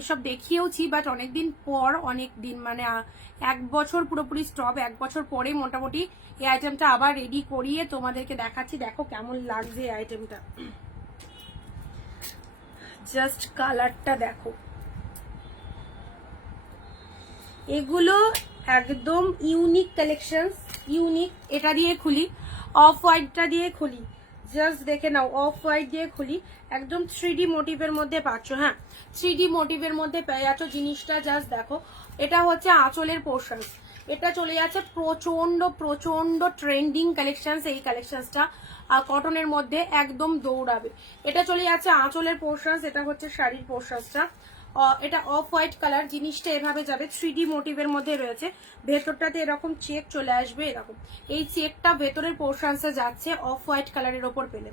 এসব দেখিয়েওছি, বাট অনেকদিন পর, অনেক দিন মানে 1 বছর পুরোপুরি স্টপ, 1 বছর পরে মোটামুটি এই আইটেমটা আবার রেডি করিয়ে তোমাদেরকে দেখাচ্ছি। দেখো কেমন লাগছে এই আইটেমটা, জাস্ট কালারটা দেখো। এগুলো একদম ইউনিক কালেকশনস, ইউনিক। এটা দিয়ে খুলি, অফ হোয়াইটটা দিয়ে খুলি, জাস্ট দেখে নাও, অফ হোয়াইট দিয়ে খুলি, একদম 3D মোটিভের মধ্যে পাচ্ছ। হ্যাঁ 3D মোটিভের মধ্যে পেয়ে যাচ্ছ জিনিসটা, জাস্ট দেখো। এটা হচ্ছে আঁচলের পোর্শন, এটা চলে যাচ্ছে প্রচন্ড প্রচন্ড ট্রেন্ডিং কালেকশনস। এই কালেকশনসটা কটনের মধ্যে একদম দৌড়াবে। এটা চলে যাচ্ছে আঁচলের পোর্শন, এটা হচ্ছে শাড়ির পোর্শনসটা। এটা অফ হোয়াইট কালার, জিনিসটা এভাবে যাবে, 3D মোটিভের মধ্যে রয়েছে। ভেতরটাতে এরকম চেক চলে আসবে, এরকম এই চেকটা ভেতরের পোর্শনসে যাচ্ছে। অফ হোয়াইট কালারের ওপর পেলে,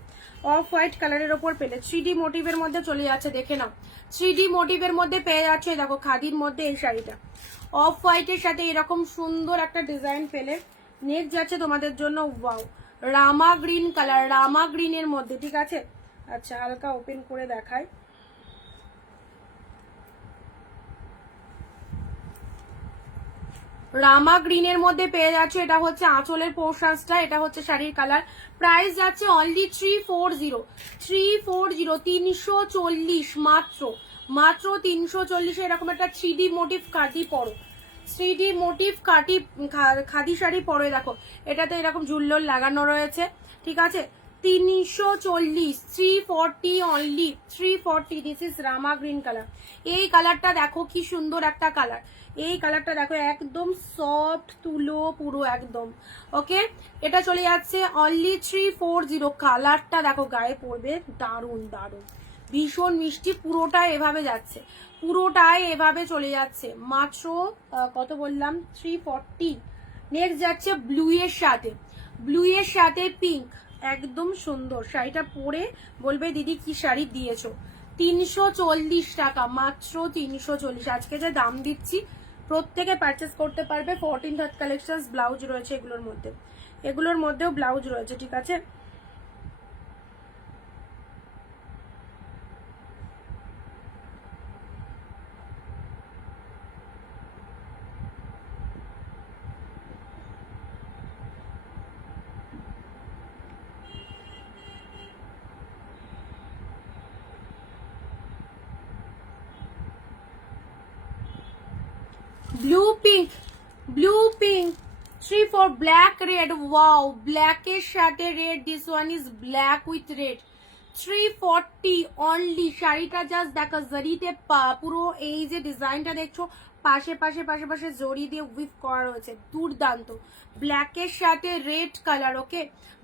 অফ হোয়াইট কালারের ওপর পেলে 3D মোটিভের মধ্যে চলে যাচ্ছে, দেখে নাও। 3D মোটিভের মধ্যে পেয়ে যাচ্ছে, দেখো খাদির মধ্যে এই শাড়িটা অফ হোয়াইটের সাথে এরকম সুন্দর একটা ডিজাইন পেলে। নেক্সট যাচ্ছে তোমাদের জন্য ওয়াও, রামা গ্রিন কালার, রামা গ্রিনের মধ্যে, ঠিক আছে? আচ্ছা হালকা ওপেন করে দেখাই। রামা গ্রিনের মধ্যে পেয়ে যাচ্ছে, এটা হচ্ছে আঁচলের পোর্শনসটা, এটা হচ্ছে শাড়ির কালার। প্রাইস যাচ্ছে অনলি 340, 340 মাত্র, মাত্র 340। এরকম একটা 3D মোটিভ কাটি পরো, 3D মোটিভ কাটি খাদি শাড়ি পরে, দেখো এটাতে এরকম ঝুল্লোর লাগানো রয়েছে, ঠিক আছে? 340, 340 only, 340। This is Rama green colour. এই কালারটা দেখো কি সুন্দর একটা কালার, এই কালারটা দেখো একদম সফট তুলো পুরো একদম। ওকে, এটা চলে যাচ্ছে অনলি 340। কালারটা দেখো গায়ে পড়বে, দারুন দারুন, ভীষণ মিষ্টি। পুরোটা এভাবে যাচ্ছে, পুরোটাই এভাবে চলে যাচ্ছে, মাত্র কত বললাম, 340। নেক্সট যাচ্ছে ব্লু এর সাথে, ব্লু এর সাথে পিঙ্ক, একদম সুন্দর। শাড়িটা পরে বলবে দিদি কি শাড়ি দিয়েছো। 340 টাকা, মাত্র 340। আজকে যে দাম দিচ্ছি প্রত্যেকে পারচেস করতে পারবে। 14 হাত কালেকশন, ব্লাউজ রয়েছে এগুলোর মধ্যে, এগুলোর মধ্যেও ব্লাউজ রয়েছে, ঠিক আছে? Blue pink, blue pink, 3 4 black red, wow ব্ল্যাকের সাথে red, this one is black with red, 340 only. শাড়িটা জাস্ট দেখা, জারিতে পুরো এই যে ডিজাইনটা দেখছো পাশে পাশে পাশে পাশে জড়ি দিয়ে উইভ করা রয়েছে, দুর্দান্ত। ব্ল্যাকের সাথে রেড কালার, ওকে,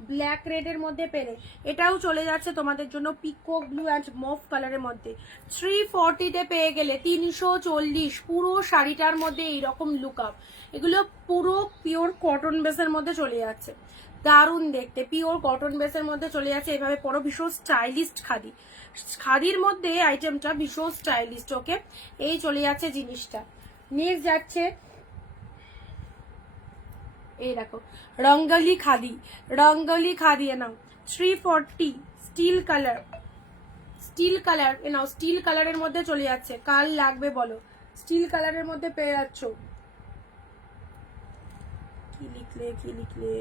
ব্ল্যাক রেডের মধ্যে পেলে এটাও চলে যাচ্ছে তোমাদের জন্য পিকক ব্লু অ্যান্ড মফ কালারের মধ্যে। 340-তে পেয়ে গেলে 340, পুরো শাড়িটার মধ্যে এইরকম লুক আপ। এগুলো পুরো পিওর কটন বেসের মধ্যে চলে যাচ্ছে, দারুণ দেখতে, পিওর কটন বেসের মধ্যে চলে যাচ্ছে। এভাবে পরো, ভীষণ স্টাইলিস্ট খাদি, খাদির মধ্যে আইটেমটা ভীষণ স্টাইলিস্ট, ওকে। এই চলে যাচ্ছে জিনিসটা। নেক্সট যাচ্ছে এই দেখো রঙ্গলি খাদি, রঙ্গলি খাদি নাও 340, স্টিল কালার, স্টিল কালার নাও, স্টিল কালারের মধ্যে চলে যাচ্ছে। কাল লাগবে বলো, স্টিল কালারের মধ্যে পেয়ে যাচ্ছ। কি লিখলে কি লিখলে,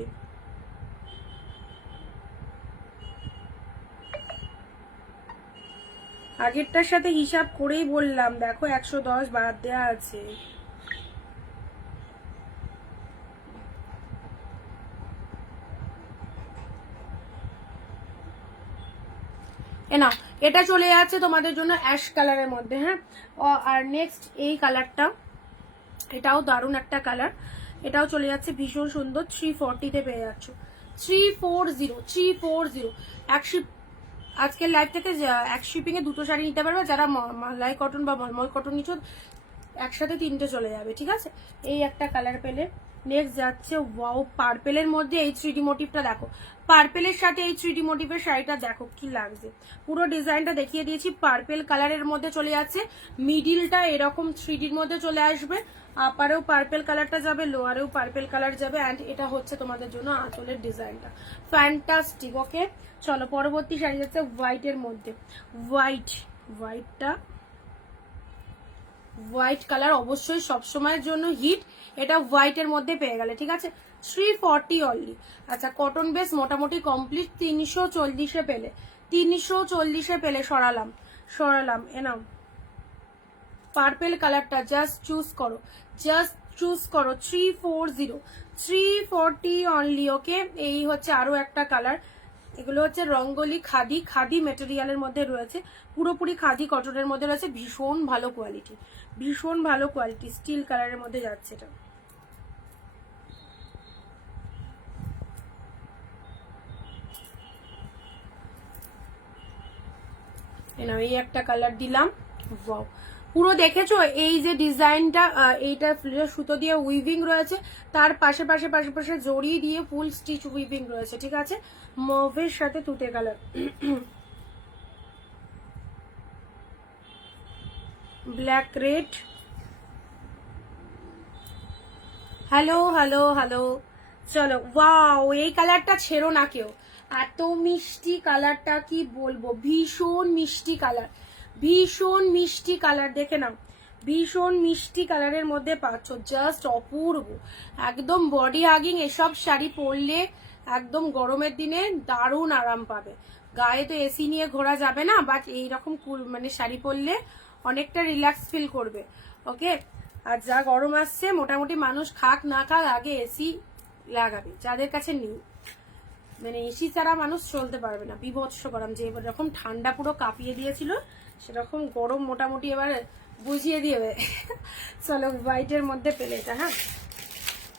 আগেরটার সাথে হিসাব করেই বললাম, দেখো 110 বাদ দেওয়া আছে। না, এটা চলে যাচ্ছে তোমাদের জন্য অ্যাশ কালারের মধ্যে, হ্যাঁ। আর নেক্সট এই কালারটা, এটাও দারুণ একটা কালার, এটাও চলে যাচ্ছে ভীষণ সুন্দর। 340-তে পেয়ে যাচ্ছ, 340 আজকের লাইভ থেকে এক শিপিং এ দুটো শাড়ি নিতে পারবে। যারা মালাই কটন বা মলমল কটন নিচ্ছ একসাথে 3টে চলে যাবে, ঠিক আছে। এই একটা কালার পেলে। নেক্সট যাচ্ছে ওয়াও, পার্পেলের মধ্যে এই 3D মোটিভটা দেখো, পার্পেলের সাথে এই 3D মোটিভের শাড়িটা দেখো কি লাগছে। পুরো ডিজাইনটা দেখিয়ে দিয়েছি, পার্পেল কালারের মধ্যে চলে যাচ্ছে, মিডিলটা এরকম 3Dর মধ্যে চলে আসবে, আপারেও পার্পেল কালারটা যাবে, লোয়ারেও পার্পেল কালার যাবে। অ্যান্ড এটা হচ্ছে তোমাদের জন্য আঁচলের ডিজাইনটা, ফ্যান্টাস্টিক, ওকে। চলো পরবর্তী শাড়ি যাচ্ছে হোয়াইটের মধ্যে, হোয়াইটটা হোয়াইট কালার অবশ্যই সবসময়ের জন্য হিট, এটা হোয়াইটের মধ্যে পেয়ে গেলে, ঠিক আছে। 340 অনলি। আচ্ছা, কটন বেস মোটামুটি কমপ্লিট। 340-এ পেলে, 340-এ পেলে সরালাম এনাম পার্পেল কালারটা, জাস্ট চুজ করো, জাস্ট চুজ করো। 340 অনলি, ওকে। এই হচ্ছে আরো একটা কালার, এগুলো হচ্ছে রঙ্গলি খাদি, খাদি মেটেরিয়ালের মধ্যে রয়েছে, পুরোপুরি খাদি কটনের মধ্যে রয়েছে, ভীষণ ভালো কোয়ালিটি, ভীষণ ভালো কোয়ালিটি, স্টিল কালারের মধ্যে যাচ্ছে এটা। এই একটা কালার দিলাম, ওয়াও। পুরো দেখেছো এই যে ডিজাইনটা, এইটা সুতো দিয়ে উইভিং রয়েছে, তার পাশে পাশে পাশে পাশে জড়ি দিয়ে ফুল স্টিচ উইভিং রয়েছে, ঠিক আছে। মভের সাথে তুতে colour, black red. Hello hello hello, চলো ওয়াও, এই কালারটা ছেড়ো না কেউ, এত মিষ্টি কালারটা কি বলবো, ভীষণ মিষ্টি কালার, ভীষণ মিষ্টি কালার, দেখে নাও, ভীষণ মিষ্টি কালারের মধ্যে পাচ্ছ, জাস্ট অপূর্ব, একদম বডি হাগিং। এসব শাড়ি পরলে একদম গরমের দিনে দারুণ আরাম পাবে। গায়ে তো এসি নিয়ে ঘোরা যাবে না, বাট এইরকম মানে শাড়ি পরলে অনেকটা রিল্যাক্স ফিল করবে, ওকে। আর যা গরম আসছে, মোটামুটি মানুষ খাক না খাক আগে এসি লাগাবে, যাদের কাছে নেই, মানে এসি ছাড়া মানুষ চলতে পারবে না। বিভৎস গরম, যে এরকম ঠান্ডা পুরো কাঁপিয়ে দিয়েছিল সেরকম গরম মোটামুটি এবার বুঝিয়ে দিবে। চলো হোয়াইটের মধ্যে পেলে এটা, হ্যাঁ।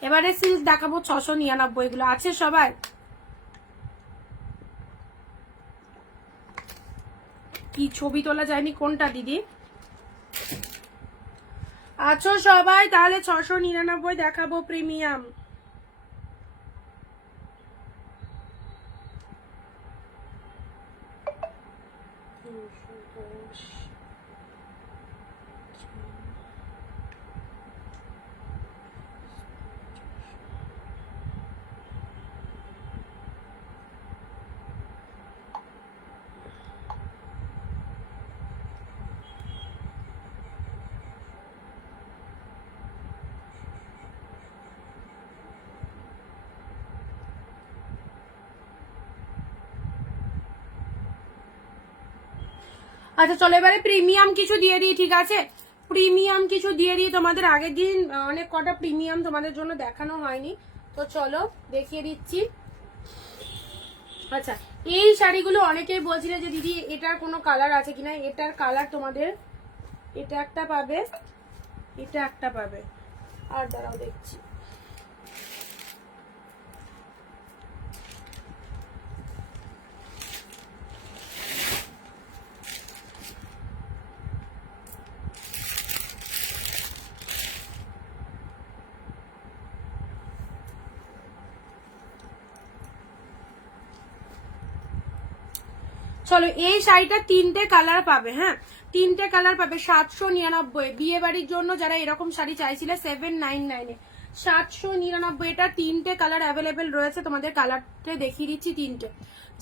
এবারে সিল্ক দেখাবো 699, এগুলো আছে সবার। কি ছবি তোলা যায়নি কোনটা দিদি? আছো সবাই? তাহলে 699 দেখাবো, প্রিমিয়াম। আচ্ছা চলো এবারে প্রিমিয়াম কিছু দিয়ে দিই, ঠিক আছে। প্রিমিয়াম কিছু দিয়ে দিই তোমাদের, আগের দিন অনেক কটা প্রিমিয়াম তোমাদের জন্য দেখানো হয়নি, তো চলো দেখিয়ে দিচ্ছি। আচ্ছা, এই শাড়িগুলো অনেকেই বলছিলে যে দিদি এটার কোনো কালার আছে কিনা, এটার কালার তোমাদের এটা একটা পাবে, এটা একটা পাবে। আর দাঁড়াও দেখছি, চলো এই শাড়িটা 3টে কালার পাবে। হ্যাঁ 3টে কালার পাবে 799 বিয়ে বাড়ির জন্য যারা এরকম শাড়ি চাইছিলে 799 এ 799। এটা 3টে কালার অ্যাভেলেবেল রয়েছে, তোমাদের কালারটা দেখিয়ে দিচ্ছি 3টে।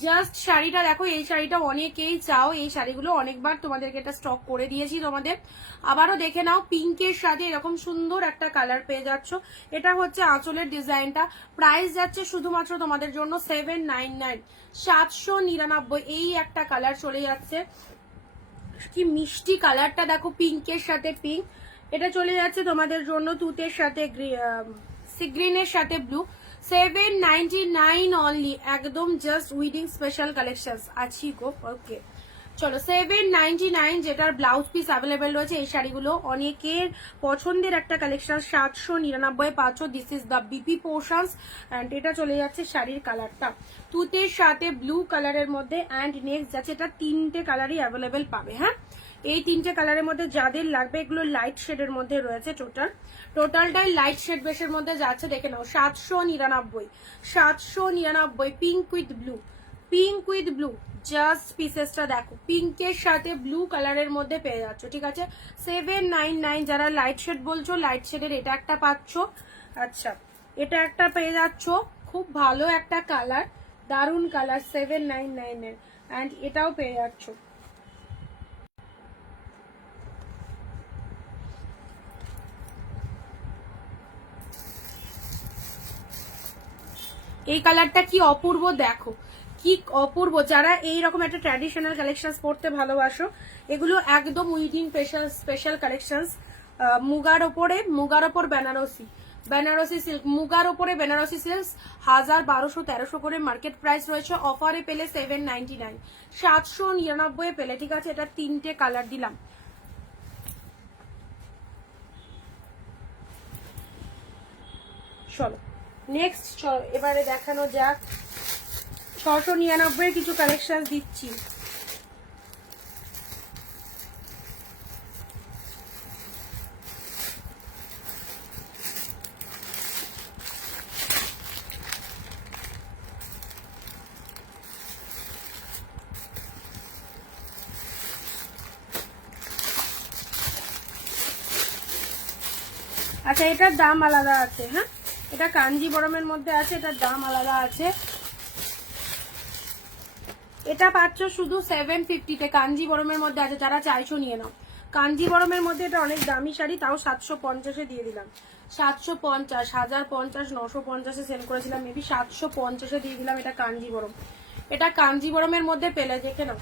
জাস্ট শাড়িটা দেখো, এই শাড়িটা অনেকেই চাও, এই শাড়িগুলো অনেকবার তোমাদেরকে এটা স্টক করে দিয়েছি তোমাদের। আবারও দেখে নাও, পিঙ্কের সাথে এরকম সুন্দর একটা কালার পেয়ে যাচ্ছ। এটা হচ্ছে আঁচলের ডিজাইনটা। প্রাইস যাচ্ছে শুধুমাত্র তোমাদের জন্য 799, 799। এই একটা কালার চলে যাচ্ছে, কি মিষ্টি কালারটা দেখো, পিঙ্কের সাথে পিঙ্ক। এটা চলে যাচ্ছে তোমাদের জন্য তুতের সাথে গ্রিনের সাথে ব্লু। 799 অনলি, একদম জাস্ট উইডিং স্পেশাল কালেকশন আছি গো। ওকে চলো 799, যেটার ব্লাউজ পিস অ্যাভেলেবেল রয়েছে। এই শাড়িগুলো অনেকের পছন্দের একটা কালেকশন। 799 পাচ্ছ। This is the BP portions and এটা চলে যাচ্ছে শাড়ির কালারটা তুতের সাথে ব্লু কালারের মধ্যে। অ্যান্ড নেক্সট যাচ্ছে, এটা 3টে কালারই অ্যাভেলেবেল পাবে। হ্যাঁ এই 3টে কালারের মধ্যে যাদের লাগবে, এগুলো লাইট শেডের মধ্যে রয়েছে। টোটালটাই লাইট শেড বেশের মধ্যে যাচ্ছে, দেখে নাও। 799, 799 pink with blue, pink with blue. Just পিসেসটা দেখো, পিঙ্কের সাথে ব্লু কালারের মধ্যে পেয়ে যাচ্ছ। ঠিক আছে 799। যারা লাইট শেড বলছো, লাইট শেডের এটা একটা পাচ্ছ। আচ্ছা এটা একটা পেয়ে যাচ্ছ, খুব ভালো একটা কালার, দারুন কালার 799 এর। অ্যান্ড এটাও পেয়ে যাচ্ছ। এই কালারটা কি অপূর্ব দেখো, কি অপূর্ব। যারা এইরকম একটা ট্র্যাডিশনাল কালেকশন পড়তে ভালোবাসো, এগুলো একদম উইডিং স্পেশাল কালেকশন। মুগার ওপর বেনারসি সিল্ক, মুগার ওপরে বেনারসি সিল্ক 1000, 1200, 1300 করে মার্কেট প্রাইস রয়েছে। অফারে পেলে 799, 799 পেলে। ঠিক আছে এটা 3টে কালার দিলাম। চলো নেক্সট, চলো এবারে দেখানো যাক। 699 কিছু কালেকশন দিচ্ছি। আচ্ছা এটার দাম আলাদা আছে। হ্যাঁ এটা কাঞ্জিবরমের মধ্যে আছে, এটার দাম আলাদা আছে। এটা পাচ্ছ শুধু 750-তে, কাঞ্জিবরমের মধ্যে আছে। যারা চাইছো নিয়ে নাও। কাঞ্জিবরমের মধ্যে এটা অনেক দামি শাড়ি, তাও 750-এ দিয়ে দিলাম। 750, 1050, 950-এ সেল করেছিলাম, মেবি 750-এ দিয়ে দিলাম। এটা কাঞ্জিবরম, এটা কাঞ্জিবরমের মধ্যে পেলে, দেখে নাও।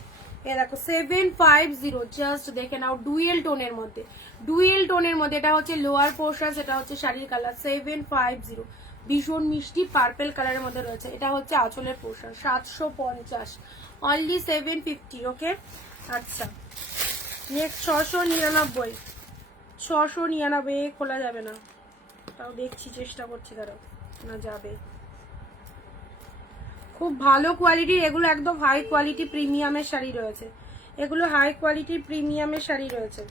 এ দেখো 750, জাস্ট দেখে নাও। ডুয়েল টোনের মধ্যে, ডুয়েল টোনের মধ্যে। এটা হচ্ছে লোয়ার পোর্শন, এটা হচ্ছে শাড়ির কালার। 750, ভীষণ মিষ্টি পার্পেল কালারের মধ্যে রয়েছে। এটা হচ্ছে আঁচলের পোর্শন। 750 অনলি 750। ওকে আচ্ছা নেক্সট 699, 699 খোলা যাবে না, তাও দেখছি, চেষ্টা করছি, দাঁড়াও না যাবে। খুব ভালো কোয়ালিটির এগুলো, একদম হাই কোয়ালিটি প্রিমিয়ামের শাড়ি রয়েছে। এগুলো হাই কোয়ালিটির প্রিমিয়ামের শাড়ি রয়েছে।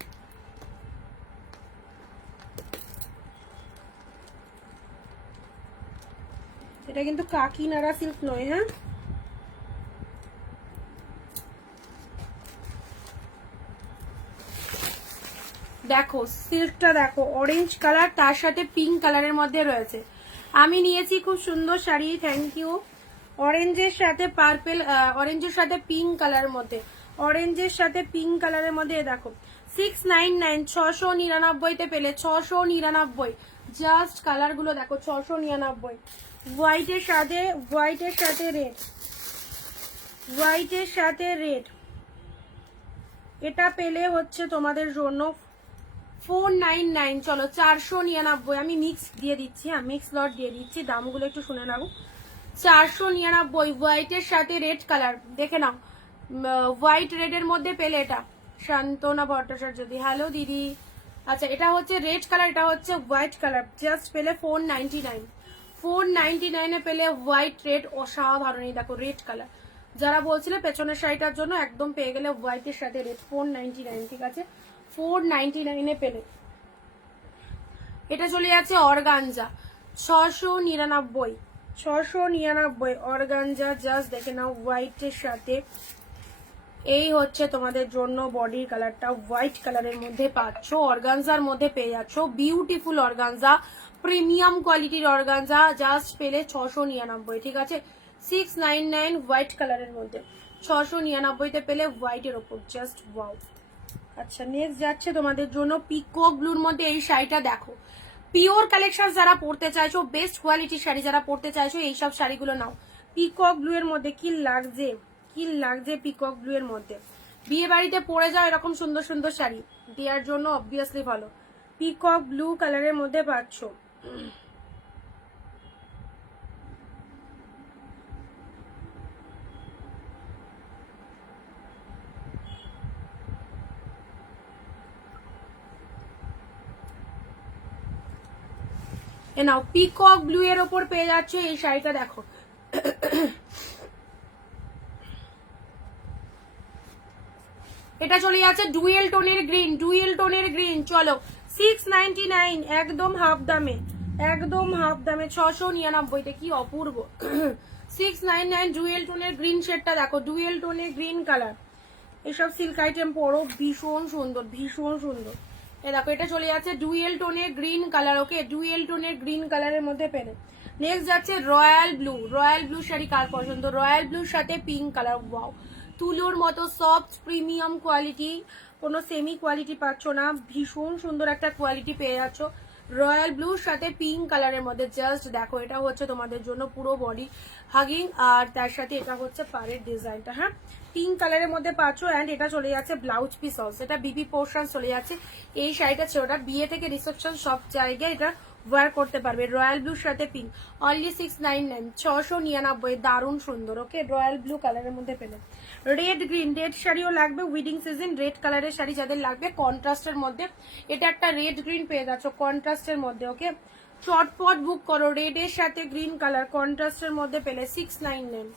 এটা কিন্তু কাকিনাড়া সিল্ক নয়। হ্যাঁ দেখো সিল্কটা দেখো, অরেঞ্জ কালার, তার সাথে পিঙ্ক কালারের মধ্যে রয়েছে। আমি নিয়েছি খুব সুন্দর শাড়ি, থ্যাংক ইউ। অরেঞ্জের সাথে পার্পেল, অরেঞ্জের সাথে পিঙ্ক কালারের মধ্যে, অরেঞ্জের সাথে পিঙ্ক কালারের মধ্যে। দেখো 699, 699-তে পেলে। 699 জাস্ট কালার গুলো দেখো, 699। হোয়াইটের সাথে রেড, হোয়াইটের সাথে রেড। এটা পেলে হচ্ছে তোমাদের জন্য 499। চলো 499, আমি মিক্স দিয়ে দিচ্ছি। হ্যাঁ মিক্স লট দিয়ে দিচ্ছি, দামগুলো একটু শুনে নাও। 499 হোয়াইটের সাথে রেড কালার, দেখে নাও। হোয়াইট রেড এর মধ্যে পেলে এটা। শান্তনা ভট্টাচার্য দি, হ্যালো দিদি, আচ্ছা, এটা হচ্ছে রেড কালার, এটা হচ্ছে হোয়াইট কালার, জাস্ট পেলে 499। 499 এ পেলে হোয়াইট রেড, অসাধারণ। এই দেখো রেড কালার, যারা বলছিলে পেছনের শাড়িটার জন্য একদম পেয়ে গেলে হোয়াইটের সাথে রেড। 499, ঠিক আছে, 499 এ পেলে। এটা চলে যাচ্ছে অর্গানজা, 699। 699 অর্গানজা, জাস্ট দেখে নাও হোয়াইটের সাথে। এই হচ্ছে তোমাদের জন্য বডির কালারটা, হোয়াইট কালারের মধ্যে পাচ্ছ, অর্গানজার মধ্যে পেয়ে যাচ্ছ। বিউটিফুল অর্গানজা, প্রিমিয়াম কোয়ালিটির অর্গানজা, জাস্ট পেলে 699, ঠিক আছে, 699 হোয়াইট কালারের মধ্যে, 699 পেলে হোয়াইটের ওপর, জাস্ট ওয়াও। আচ্ছা, নেক্সট যাচ্ছে তোমাদের জন্য পিকক ব্লুর মধ্যে এই শাড়িটা দেখো। পিওর কালেকশন যারা পড়তে চাইছো, বেস্ট কোয়ালিটির শাড়ি যারা পড়তে চাইছো, এইসব শাড়িগুলো নাও। পিকক ব্লু এর মধ্যে কি লাগছে, কি লাগছে পিকক ব্লু এর মধ্যে। বিয়ে বাড়িতে পরে যাও এরকম সুন্দর সুন্দর শাড়ি, দেওয়ার জন্য অবভিয়াসলি ভালো। পিকক ব্লু কালারের মধ্যে পাচ্ছ। এ নাও, পিকক ব্লু এর ওপর পেয়ে যাচ্ছে এই শাড়িটা, দেখো। এটা চলে যাচ্ছে ডুয়েল টোনের গ্রিন, ডুয়েল টোনের গ্রিন, চলো 699, একদম হাফ দামে, একদম হাফ দামে, 699, কি অপূর্ব। 699 ডুয়েল টোনের গ্রিন শেডটা দেখো, ডুয়েল টোনের গ্রিন কালার। এসব সিল্ক আইটেম পরো, ভীষণ সুন্দর, ভীষণ সুন্দর। এ দেখো, এটা চলে যাচ্ছে ডুয়েল টোনের গ্রিন কালার, ওকে, ডুয়েল টোনের গ্রিন কালারের মধ্যে পেলে। নেক্সট যাচ্ছে royal blue, royal blue sari কার পছন্দ, রয়্যাল ব্লুর সাথে পিঙ্ক কালার, ওয়াও, তুলোর মতো সফট প্রিমিয়াম কোয়ালিটি, কোনো সেমি কোয়ালিটি পাচ্ছ না, ভীষণ সুন্দর একটা কোয়ালিটি পেয়ে যাচ্ছ রয়্যাল ব্লুর সাথে পিঙ্ক কালারের মধ্যে। জাস্ট দেখো, এটা হচ্ছে তোমাদের জন্য পুরো বডি হাগিং, আর তার সাথে এটা হচ্ছে পাড়ের ডিজাইনটা, হ্যাঁ, পিঙ্ক কালারের মধ্যে পাচ্ছ। অ্যান্ড এটা চলে যাচ্ছে ব্লাউজ পিস অলসো, এটা বিবি পোর্শন চলে যাচ্ছে। এই শাড়িটা ছোটা বিয়ে থেকে রিসেপশন সব জায়গায় এটা ওয়ার করতে পারবে। রয়্যাল ব্লুর সাথে পিঙ্ক, অনলি 699, 699, দারুণ সুন্দর, ওকে, রয়্যাল ব্লু কালারের মধ্যে পেলে। রেড গ্রিন, রেড শাড়িও লাগবে, উইডিং সিজন রেড কালারের শাড়ি যাদের লাগবে কন্ট্রাস্টের মধ্যে, এটা একটা রেড গ্রিন পেয়ে যাচ্ছ কন্ট্রাস্টের মধ্যে, ওকে, চটপট বুক করো। রেডের সাথে গ্রিন কালার কন্ট্রাস্টের মধ্যে পেলে 699,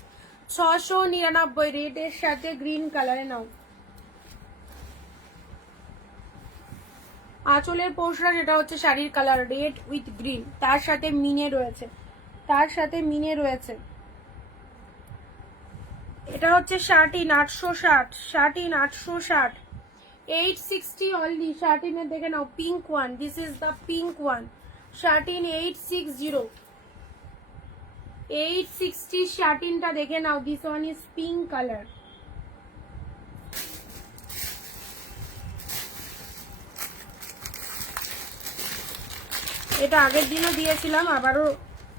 699, রেডের সাথে গ্রিন কালারে নাও। আঁচলের পোর্শন, এটা হচ্ছে শাড়ির কালার রেড উইথ গ্রিন, তার সাথে মিনে রয়েছে, তার সাথে মিনে রয়েছে। এটা হচ্ছে 860, 860, 860 অনলি। 13 দেখে নাও, pink one, this is the pink one, 860, 860, 13টা দেখে নাও, this one is pink colour. এটা আগের দিনও দিয়েছিলাম, আবারও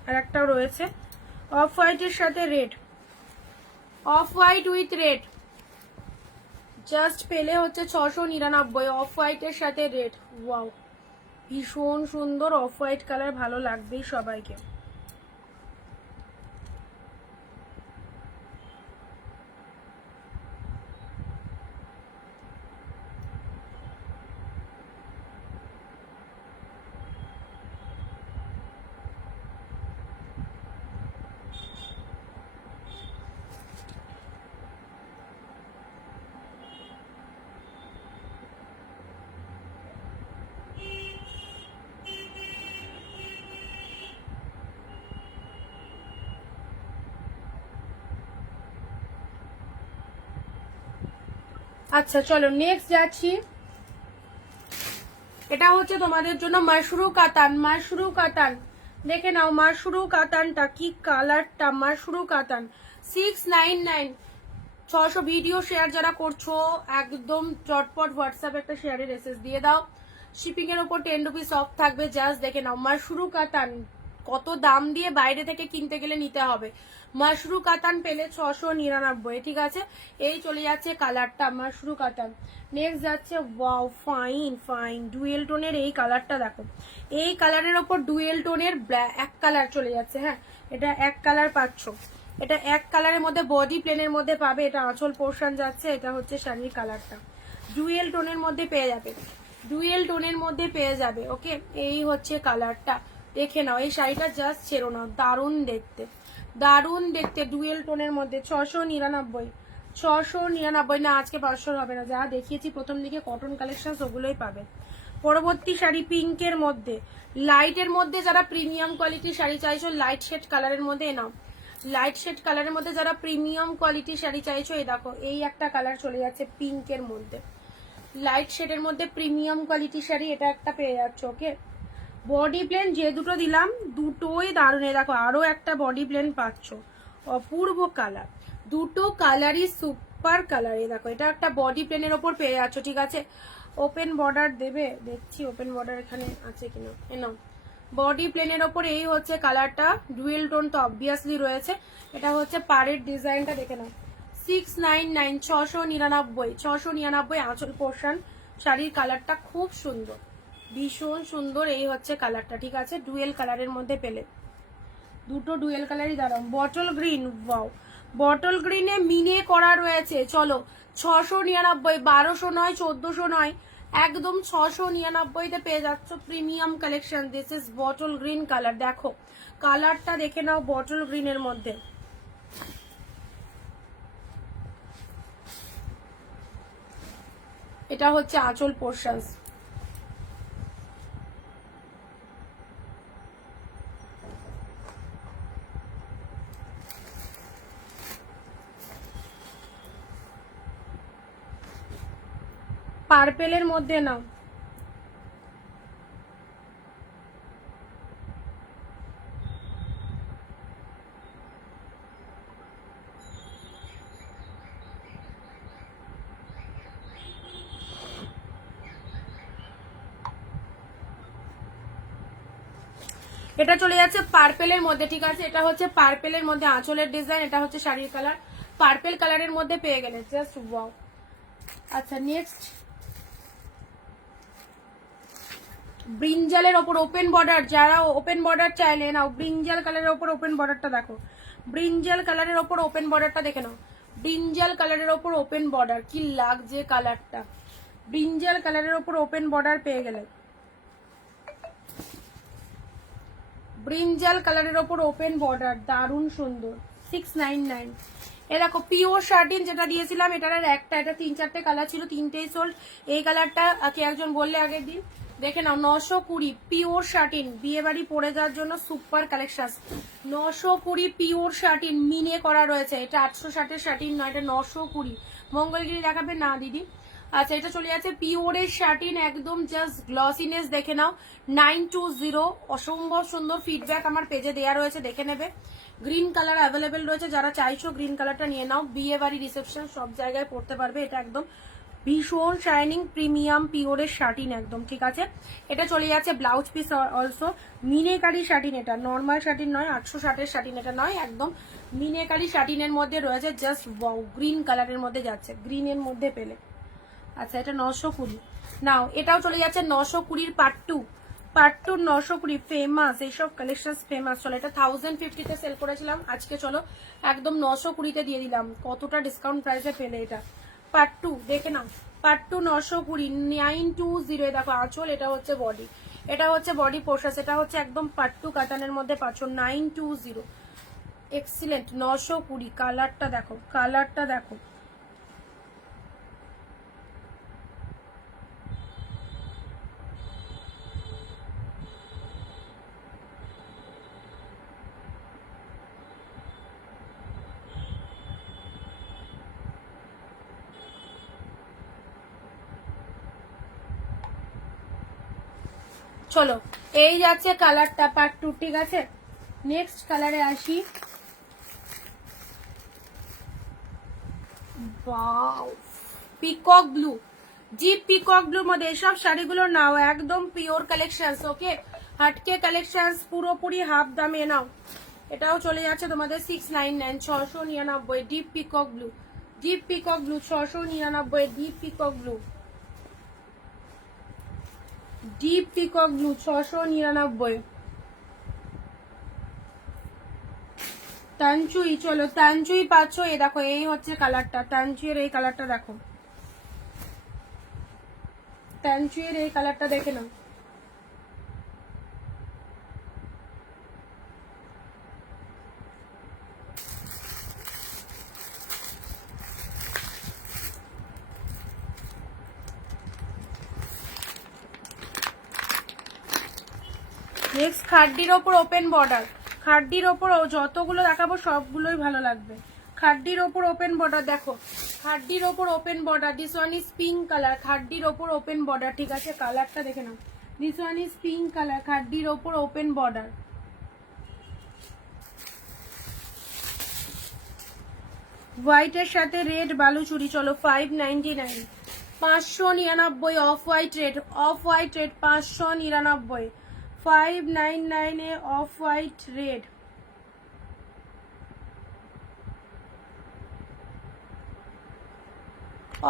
আর একটাও রয়েছে, অফ হোয়াইটের সাথে red, off white with red, just পেলে হচ্ছে 699, অফ হোয়াইটের সাথে রেড, ওয়াও, ভীষণ সুন্দর অফ হোয়াইট কালার, ভালো লাগবেই সবাইকে। আচ্ছা চলো নেক্সট যাচ্ছি। এটা হচ্ছে তোমাদের জন্য মাশরু কাতান, মাশরু কাতান, দেখে নাও মাশরু কাতানটা কি কালারটা, মাশরু কাতান, 699, 600। ভিডিও শেয়ার যারা করছো একদম চটপট হোয়াটসঅ্যাপে একটা শেয়ারের এসএস দিয়ে দাও, শিপিং এর উপর 10 রুপিস অফ থাকবে। জাস্ট দেখে নাও মাশরু কাতান, কত দাম দিয়ে বাইরে থেকে কিনতে গেলে নিতে হবে। মাশরু কাতান পেলে 699, ঠিক আছে। এই চলে যাচ্ছে কালারটা মাশরু কাতান। নেক্সট যাচ্ছে ওয়াও, ফাইন ফাইন ডুয়েল টোনের এই কালারটা দেখো, এই কালারের ওপর ডুয়েল টোনের এক কালার চলে যাচ্ছে, হ্যাঁ, এটা এক কালার পাচ্ছ, এটা এক কালারের মধ্যে বডি প্লেনের মধ্যে পাবে, এটা আঁচল পোর্শন যাচ্ছে, এটা হচ্ছে শাড়ির কালারটা, ডুয়েল টোনের মধ্যে পেয়ে যাবে। ডুয়েল টোনের মধ্যে পেয়ে যাবে। ওকে, এই হচ্ছে কালারটা, দেখে নাও। এই শাড়িটা জাস্ট ছেড়ো নাও, দারুণ দেখতে, দারুণ দেখতে। ডুয়েল টোনের মধ্যে 699, 699 না, আজকে 500 হবে না। যা দেখিয়েছি প্রথম দিকে কটন কালেকশন ওগুলোই পাবে। পরবর্তী শাড়ি পিঙ্কের মধ্যে, লাইটের মধ্যে যারা প্রিমিয়াম কোয়ালিটির শাড়ি চাইছো, লাইট শেড কালারের মধ্যে নাও। লাইট শেড কালারের মধ্যে যারা প্রিমিয়াম কোয়ালিটির শাড়ি চাইছো, এই দেখো এই একটা কালার চলে যাচ্ছে পিঙ্কের মধ্যে, লাইট শেডের মধ্যে প্রিমিয়াম কোয়ালিটির শাড়ি, এটা একটা পেয়ে যাচ্ছ। ওকে, বডি প্লেন যে দুটো দিলাম দুটোই দারুণ। দেখো আরো একটা বডি প্লেন পাচ্ছ, অপূর্ব কালার, দুটো কালারই সুপার কালার। এই দেখো এটা একটা বডি প্লেনের ওপর পেয়ে যাচ্ছ, ঠিক আছে। ওপেন বর্ডার দেবে, দেখছি ওপেন বর্ডার এখানে আছে কিনা। এনো বডি প্লেনের ওপর এই হচ্ছে কালারটা, ডুয়েল টোন তো অবভিয়াসলি রয়েছে। এটা হচ্ছে পাড়ের ডিজাইনটা দেখে নাও, 699, 699, 699 আঁচল পোর্শন। শাড়ির কালারটা খুব সুন্দর, ভীষণ সুন্দর। এই হচ্ছে কালারটা, ঠিক আছে। ডুয়েল কালারের মধ্যে পেলে, দুটো ডুয়েল কালারই দাঁড়াও। বটল গ্রিন, ওয়াও, বটল গ্রিনে মিনে করা রয়েছে। চলো 699, 1200 নয়, 1400 নয়, একদম 699-তে পেয়ে যাচ্ছ premium collection. This is bottle green colour. দেখো কালারটা দেখে নাও, বটল গ্রিনের মধ্যে। এটা হচ্ছে আঁচল পোর্শন। পার্পেলের মধ্যে নাও, এটা চলে যাচ্ছে পার্পেলের মধ্যে, ঠিক আছে। এটা হচ্ছে পার্পেলের মধ্যে আঁচলের ডিজাইন, এটা হচ্ছে শাড়ির কালার। পার্পেল কালারের মধ্যে পেয়ে গেলে, জাস্ট ওয়াও। আচ্ছা নেক্সট, ব্রিঞ্জালের ওপর ওপেন বর্ডার, যারা ওপেন বর্ডার চাইলে নাও। ব্রিঞ্জাল কালারের ওপর ওপেন বর্ডারটা দেখো, ব্রিঞ্জাল কালারের ওপর ওপেন বর্ডারটা দেখে নাও। ব্রিঞ্জাল কালারের ওপর ওপেন বর্ডার, কি লাগছে কালারটা। ব্রিঞ্জাল কালারের ওপর ওপেন বর্ডার পেয়ে গেলে, ব্রিঞ্জাল কালারের ওপর ওপেন বর্ডার, দারুণ সুন্দর। 699। এ দেখো পিওর শার্টিন যেটা দিয়েছিলাম, এটার একটা, এটা 3-4টে কালার ছিল, 3টেই সোল্ড। এই কালারটা কে একজন বললে আগের দিন, দেখে নাও। 920 পিওর শার্টিন, বিয়ে বাড়ি পরে যাওয়ার জন্য সুপার কালেকশন। 920 পিওর শার্টিন মিনে করা রয়েছে। এটা 860-এর শার্টিন নয়, এটা 920। মঙ্গলগিরি দেখাবে না দিদি। আচ্ছা এটা চলে যাচ্ছে পিওরের শার্টিন, একদম জাস্ট গ্লসিনেস দেখে নাও। 920, অসম্ভব সুন্দর ফিডব্যাক আমার পেজে দেওয়া রয়েছে, দেখে নেবে। গ্রিন কালার অ্যাভেলেবেল রয়েছে, যারা চাইছো গ্রিন কালারটা নিয়ে নাও। বিয়ে বাড়ি, রিসেপশন সব জায়গায় পড়তে পারবে। এটা একদম ভীষণ শাইনিং প্রিমিয়াম পিওরের শার্টিন একদম, ঠিক আছে। এটা চলে যাচ্ছে blouse piece also meenakari satin. এটা নর্মাল শার্টিন নয়, 860-এর শার্টিন এটা নয়, একদম মিনেকারি শার্টিনের মধ্যে রয়েছে। জাস্ট ওয়াও, গ্রিন কালারের মধ্যে যাচ্ছে, গ্রিনের মধ্যে পেলে। আচ্ছা এটা 920 নাও। এটাও চলে যাচ্ছে 920 পার্ট 2, পার্ট 2 920 ফেমাস। এইসব কালেকশন ফেমাস। চলো এটা 1050-তে সেল করেছিলাম, আজকে চলো একদম 920-তে দিয়ে দিলাম। কতটা ডিসকাউন্ট প্রাইসে পেলে এটা। পার্ট 2 দেখে নাও, পার্ট 2 920, 920। দেখো আঁচল, এটা হচ্ছে বডি, এটা হচ্ছে বডি পোর্শন। এটা হচ্ছে একদম পার্ট 2 কাতানের মধ্যে পাচ্ছ 920। এক্সিলেন্ট, 920। কালারটা দেখো, কালারটা দেখো। চলো এই যাচ্ছে কালারটা পার্ট 2, ঠিক আছে। নেক্সট কালারে আসি। ওয়াও, পিকক ব্লু, জিপ পিকক ব্লুর মধ্যে এসব শাড়িগুলো নাও, একদম পিওর কালেকশনস। ওকে, হাটকে কালেকশনস, পুরোপুরি হাফ দামে নাও। এটাও চলে যাচ্ছে তোমাদের 699, 699। Deep peacock blue, deep peacock blue 699। Deep peacock blue, deep peacock blue 699। তানচুই, চলো তানচুই পাচ্ছ। এ দেখো এই হচ্ছে কালারটা, তানচুইয়ের এই কালারটা দেখো, ট্যানচুয়ের এই কালারটা দেখে নাও। নেক্সট খাড্ডির ওপর ওপেন বর্ডার। খাড্ডির ওপর যতগুলো দেখাবো সবগুলোই ভালো লাগবে। খাড্ডির ওপর ওপেন বর্ডার দেখো, খাড্ডির ওপর open border. This one is pink colour, খাড্ডির ওপর ওপেন বর্ডার, ঠিক আছে? কালারটা দেখে নাও। This one is pink colour, খাড্ডির ওপর ওপেন বর্ডার। হোয়াইটের সাথে রেড বালুচুরি, চলো 599, 599। Off white red, off white red 599, 599 A off white red.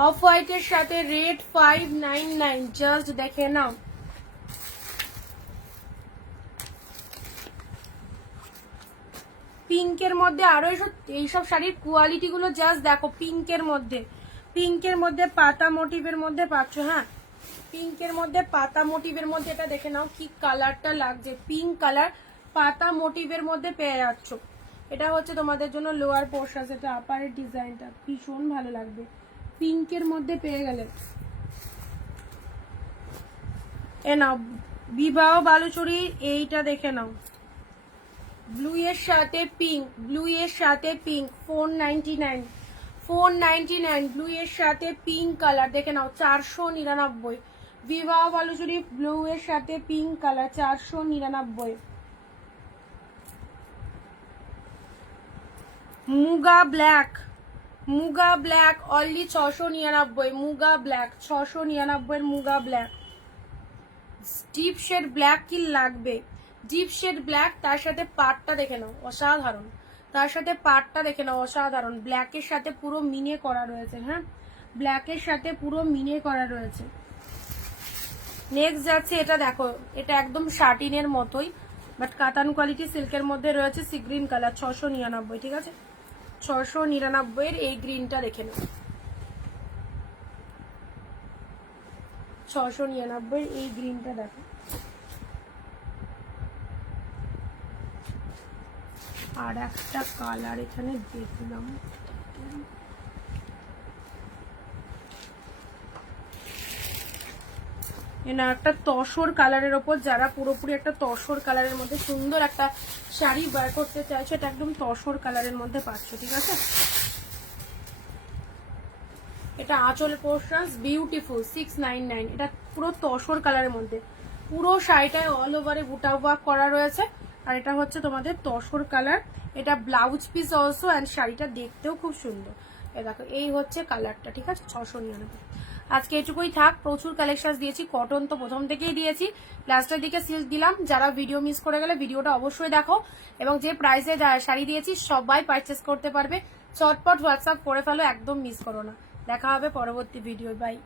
Of হোয়াইটের সাথে রেড 599, জাস্ট দেখে নাও। পিঙ্কের মধ্যে আরো এইসব শাড়ির কোয়ালিটি গুলো জাস্ট দেখো। পিঙ্কের মধ্যে, পিঙ্কের মধ্যে পাতা মোটিভের মধ্যে পাচ্ছ। হ্যাঁ, পিঙ্কের মধ্যে পাতা মোটিভের মধ্যে এটা দেখে নাও কি কালারটা লাগছে। পিঙ্ক কালার পাতা মোটিভের মধ্যে পেয়ে যাচ্ছ। এটা হচ্ছে তোমাদের জন্য লোয়ার পোর্শন, এটা আপারের ডিজাইনটা ভীষণ ভালো লাগবে। পিঙ্কের মধ্যে পেয়ে গেলে এ নাও বিবাহ বালুচুরি, এইটা দেখে নাও। ব্লু এর সাথে পিঙ্ক, ব্লু এর সাথে পিঙ্ক 499, 499। ব্লু এর সাথে পিঙ্ক কালার দেখে নাও 499। বিবাহ বালুচুরি ব্লু এর সাথে pink colour 499। Muga black, Muga black only 699। Muga black 699 এর Muga black. Deep shade black কি লাগবে, ডিপ শেড ব্ল্যাক, তার সাথে পাটটা দেখে নাও অসাধারণ, তার সাথে পাটটা দেখে নাও অসাধারণ। ব্ল্যাকের সাথে পুরো মিনে করা রয়েছে। হ্যাঁ, ব্ল্যাকের সাথে পুরো মিনে করা রয়েছে। নেক্সট যাচ্ছে এটা দেখো, এটা একদম শাটিনের মতোই বাট কাতান কোয়ালিটি সিল্কের মধ্যে রয়েছে। সি গ্রিন কালার 699, ঠিক আছে? 699 এর এই গ্রিনটা দেখে নাও। 699 এই গ্রিনটা দেখো। আর একটা কালার এখানে দেখলাম, না একটা তসর কালারের ওপর, যারা পুরোপুরি একটা তসর কালারের মধ্যে সুন্দর একটা শাড়ি বার করতে চাইছো, এটা একদম তসর কালারের মধ্যে পাচ্ছ, ঠিক আছে? এটা আঁচল পোর্শন বিউটিফুল 699। এটা পুরো তসর কালারের মধ্যে, পুরো শাড়িটায় অল ওভারে বুটা ওয়ার্ক করা রয়েছে। আর এটা হচ্ছে তোমাদের তসর কালার। এটা ব্লাউজ পিস অলসো, অ্যান্ড শাড়িটা দেখতেও খুব সুন্দর। দেখো এই হচ্ছে কালারটা, ঠিক আছে? 699। আজকে এটুকুই থাক, প্রচুর কালেকশন দিয়েছি। কটন তো প্রথম থেকেই দিয়েছি, লাস্টের দিকে সিল্ক দিলাম। যারা ভিডিও মিস করে গেলে ভিডিওটা অবশ্যই দেখো, এবং যে প্রাইসে শাড়ি দিয়েছি সবাই পারচেস করতে পারবে। চটপট হোয়াটসঅ্যাপ করে ফেলো, একদম মিস করো না। দেখা হবে পরবর্তী ভিডিও, বাই।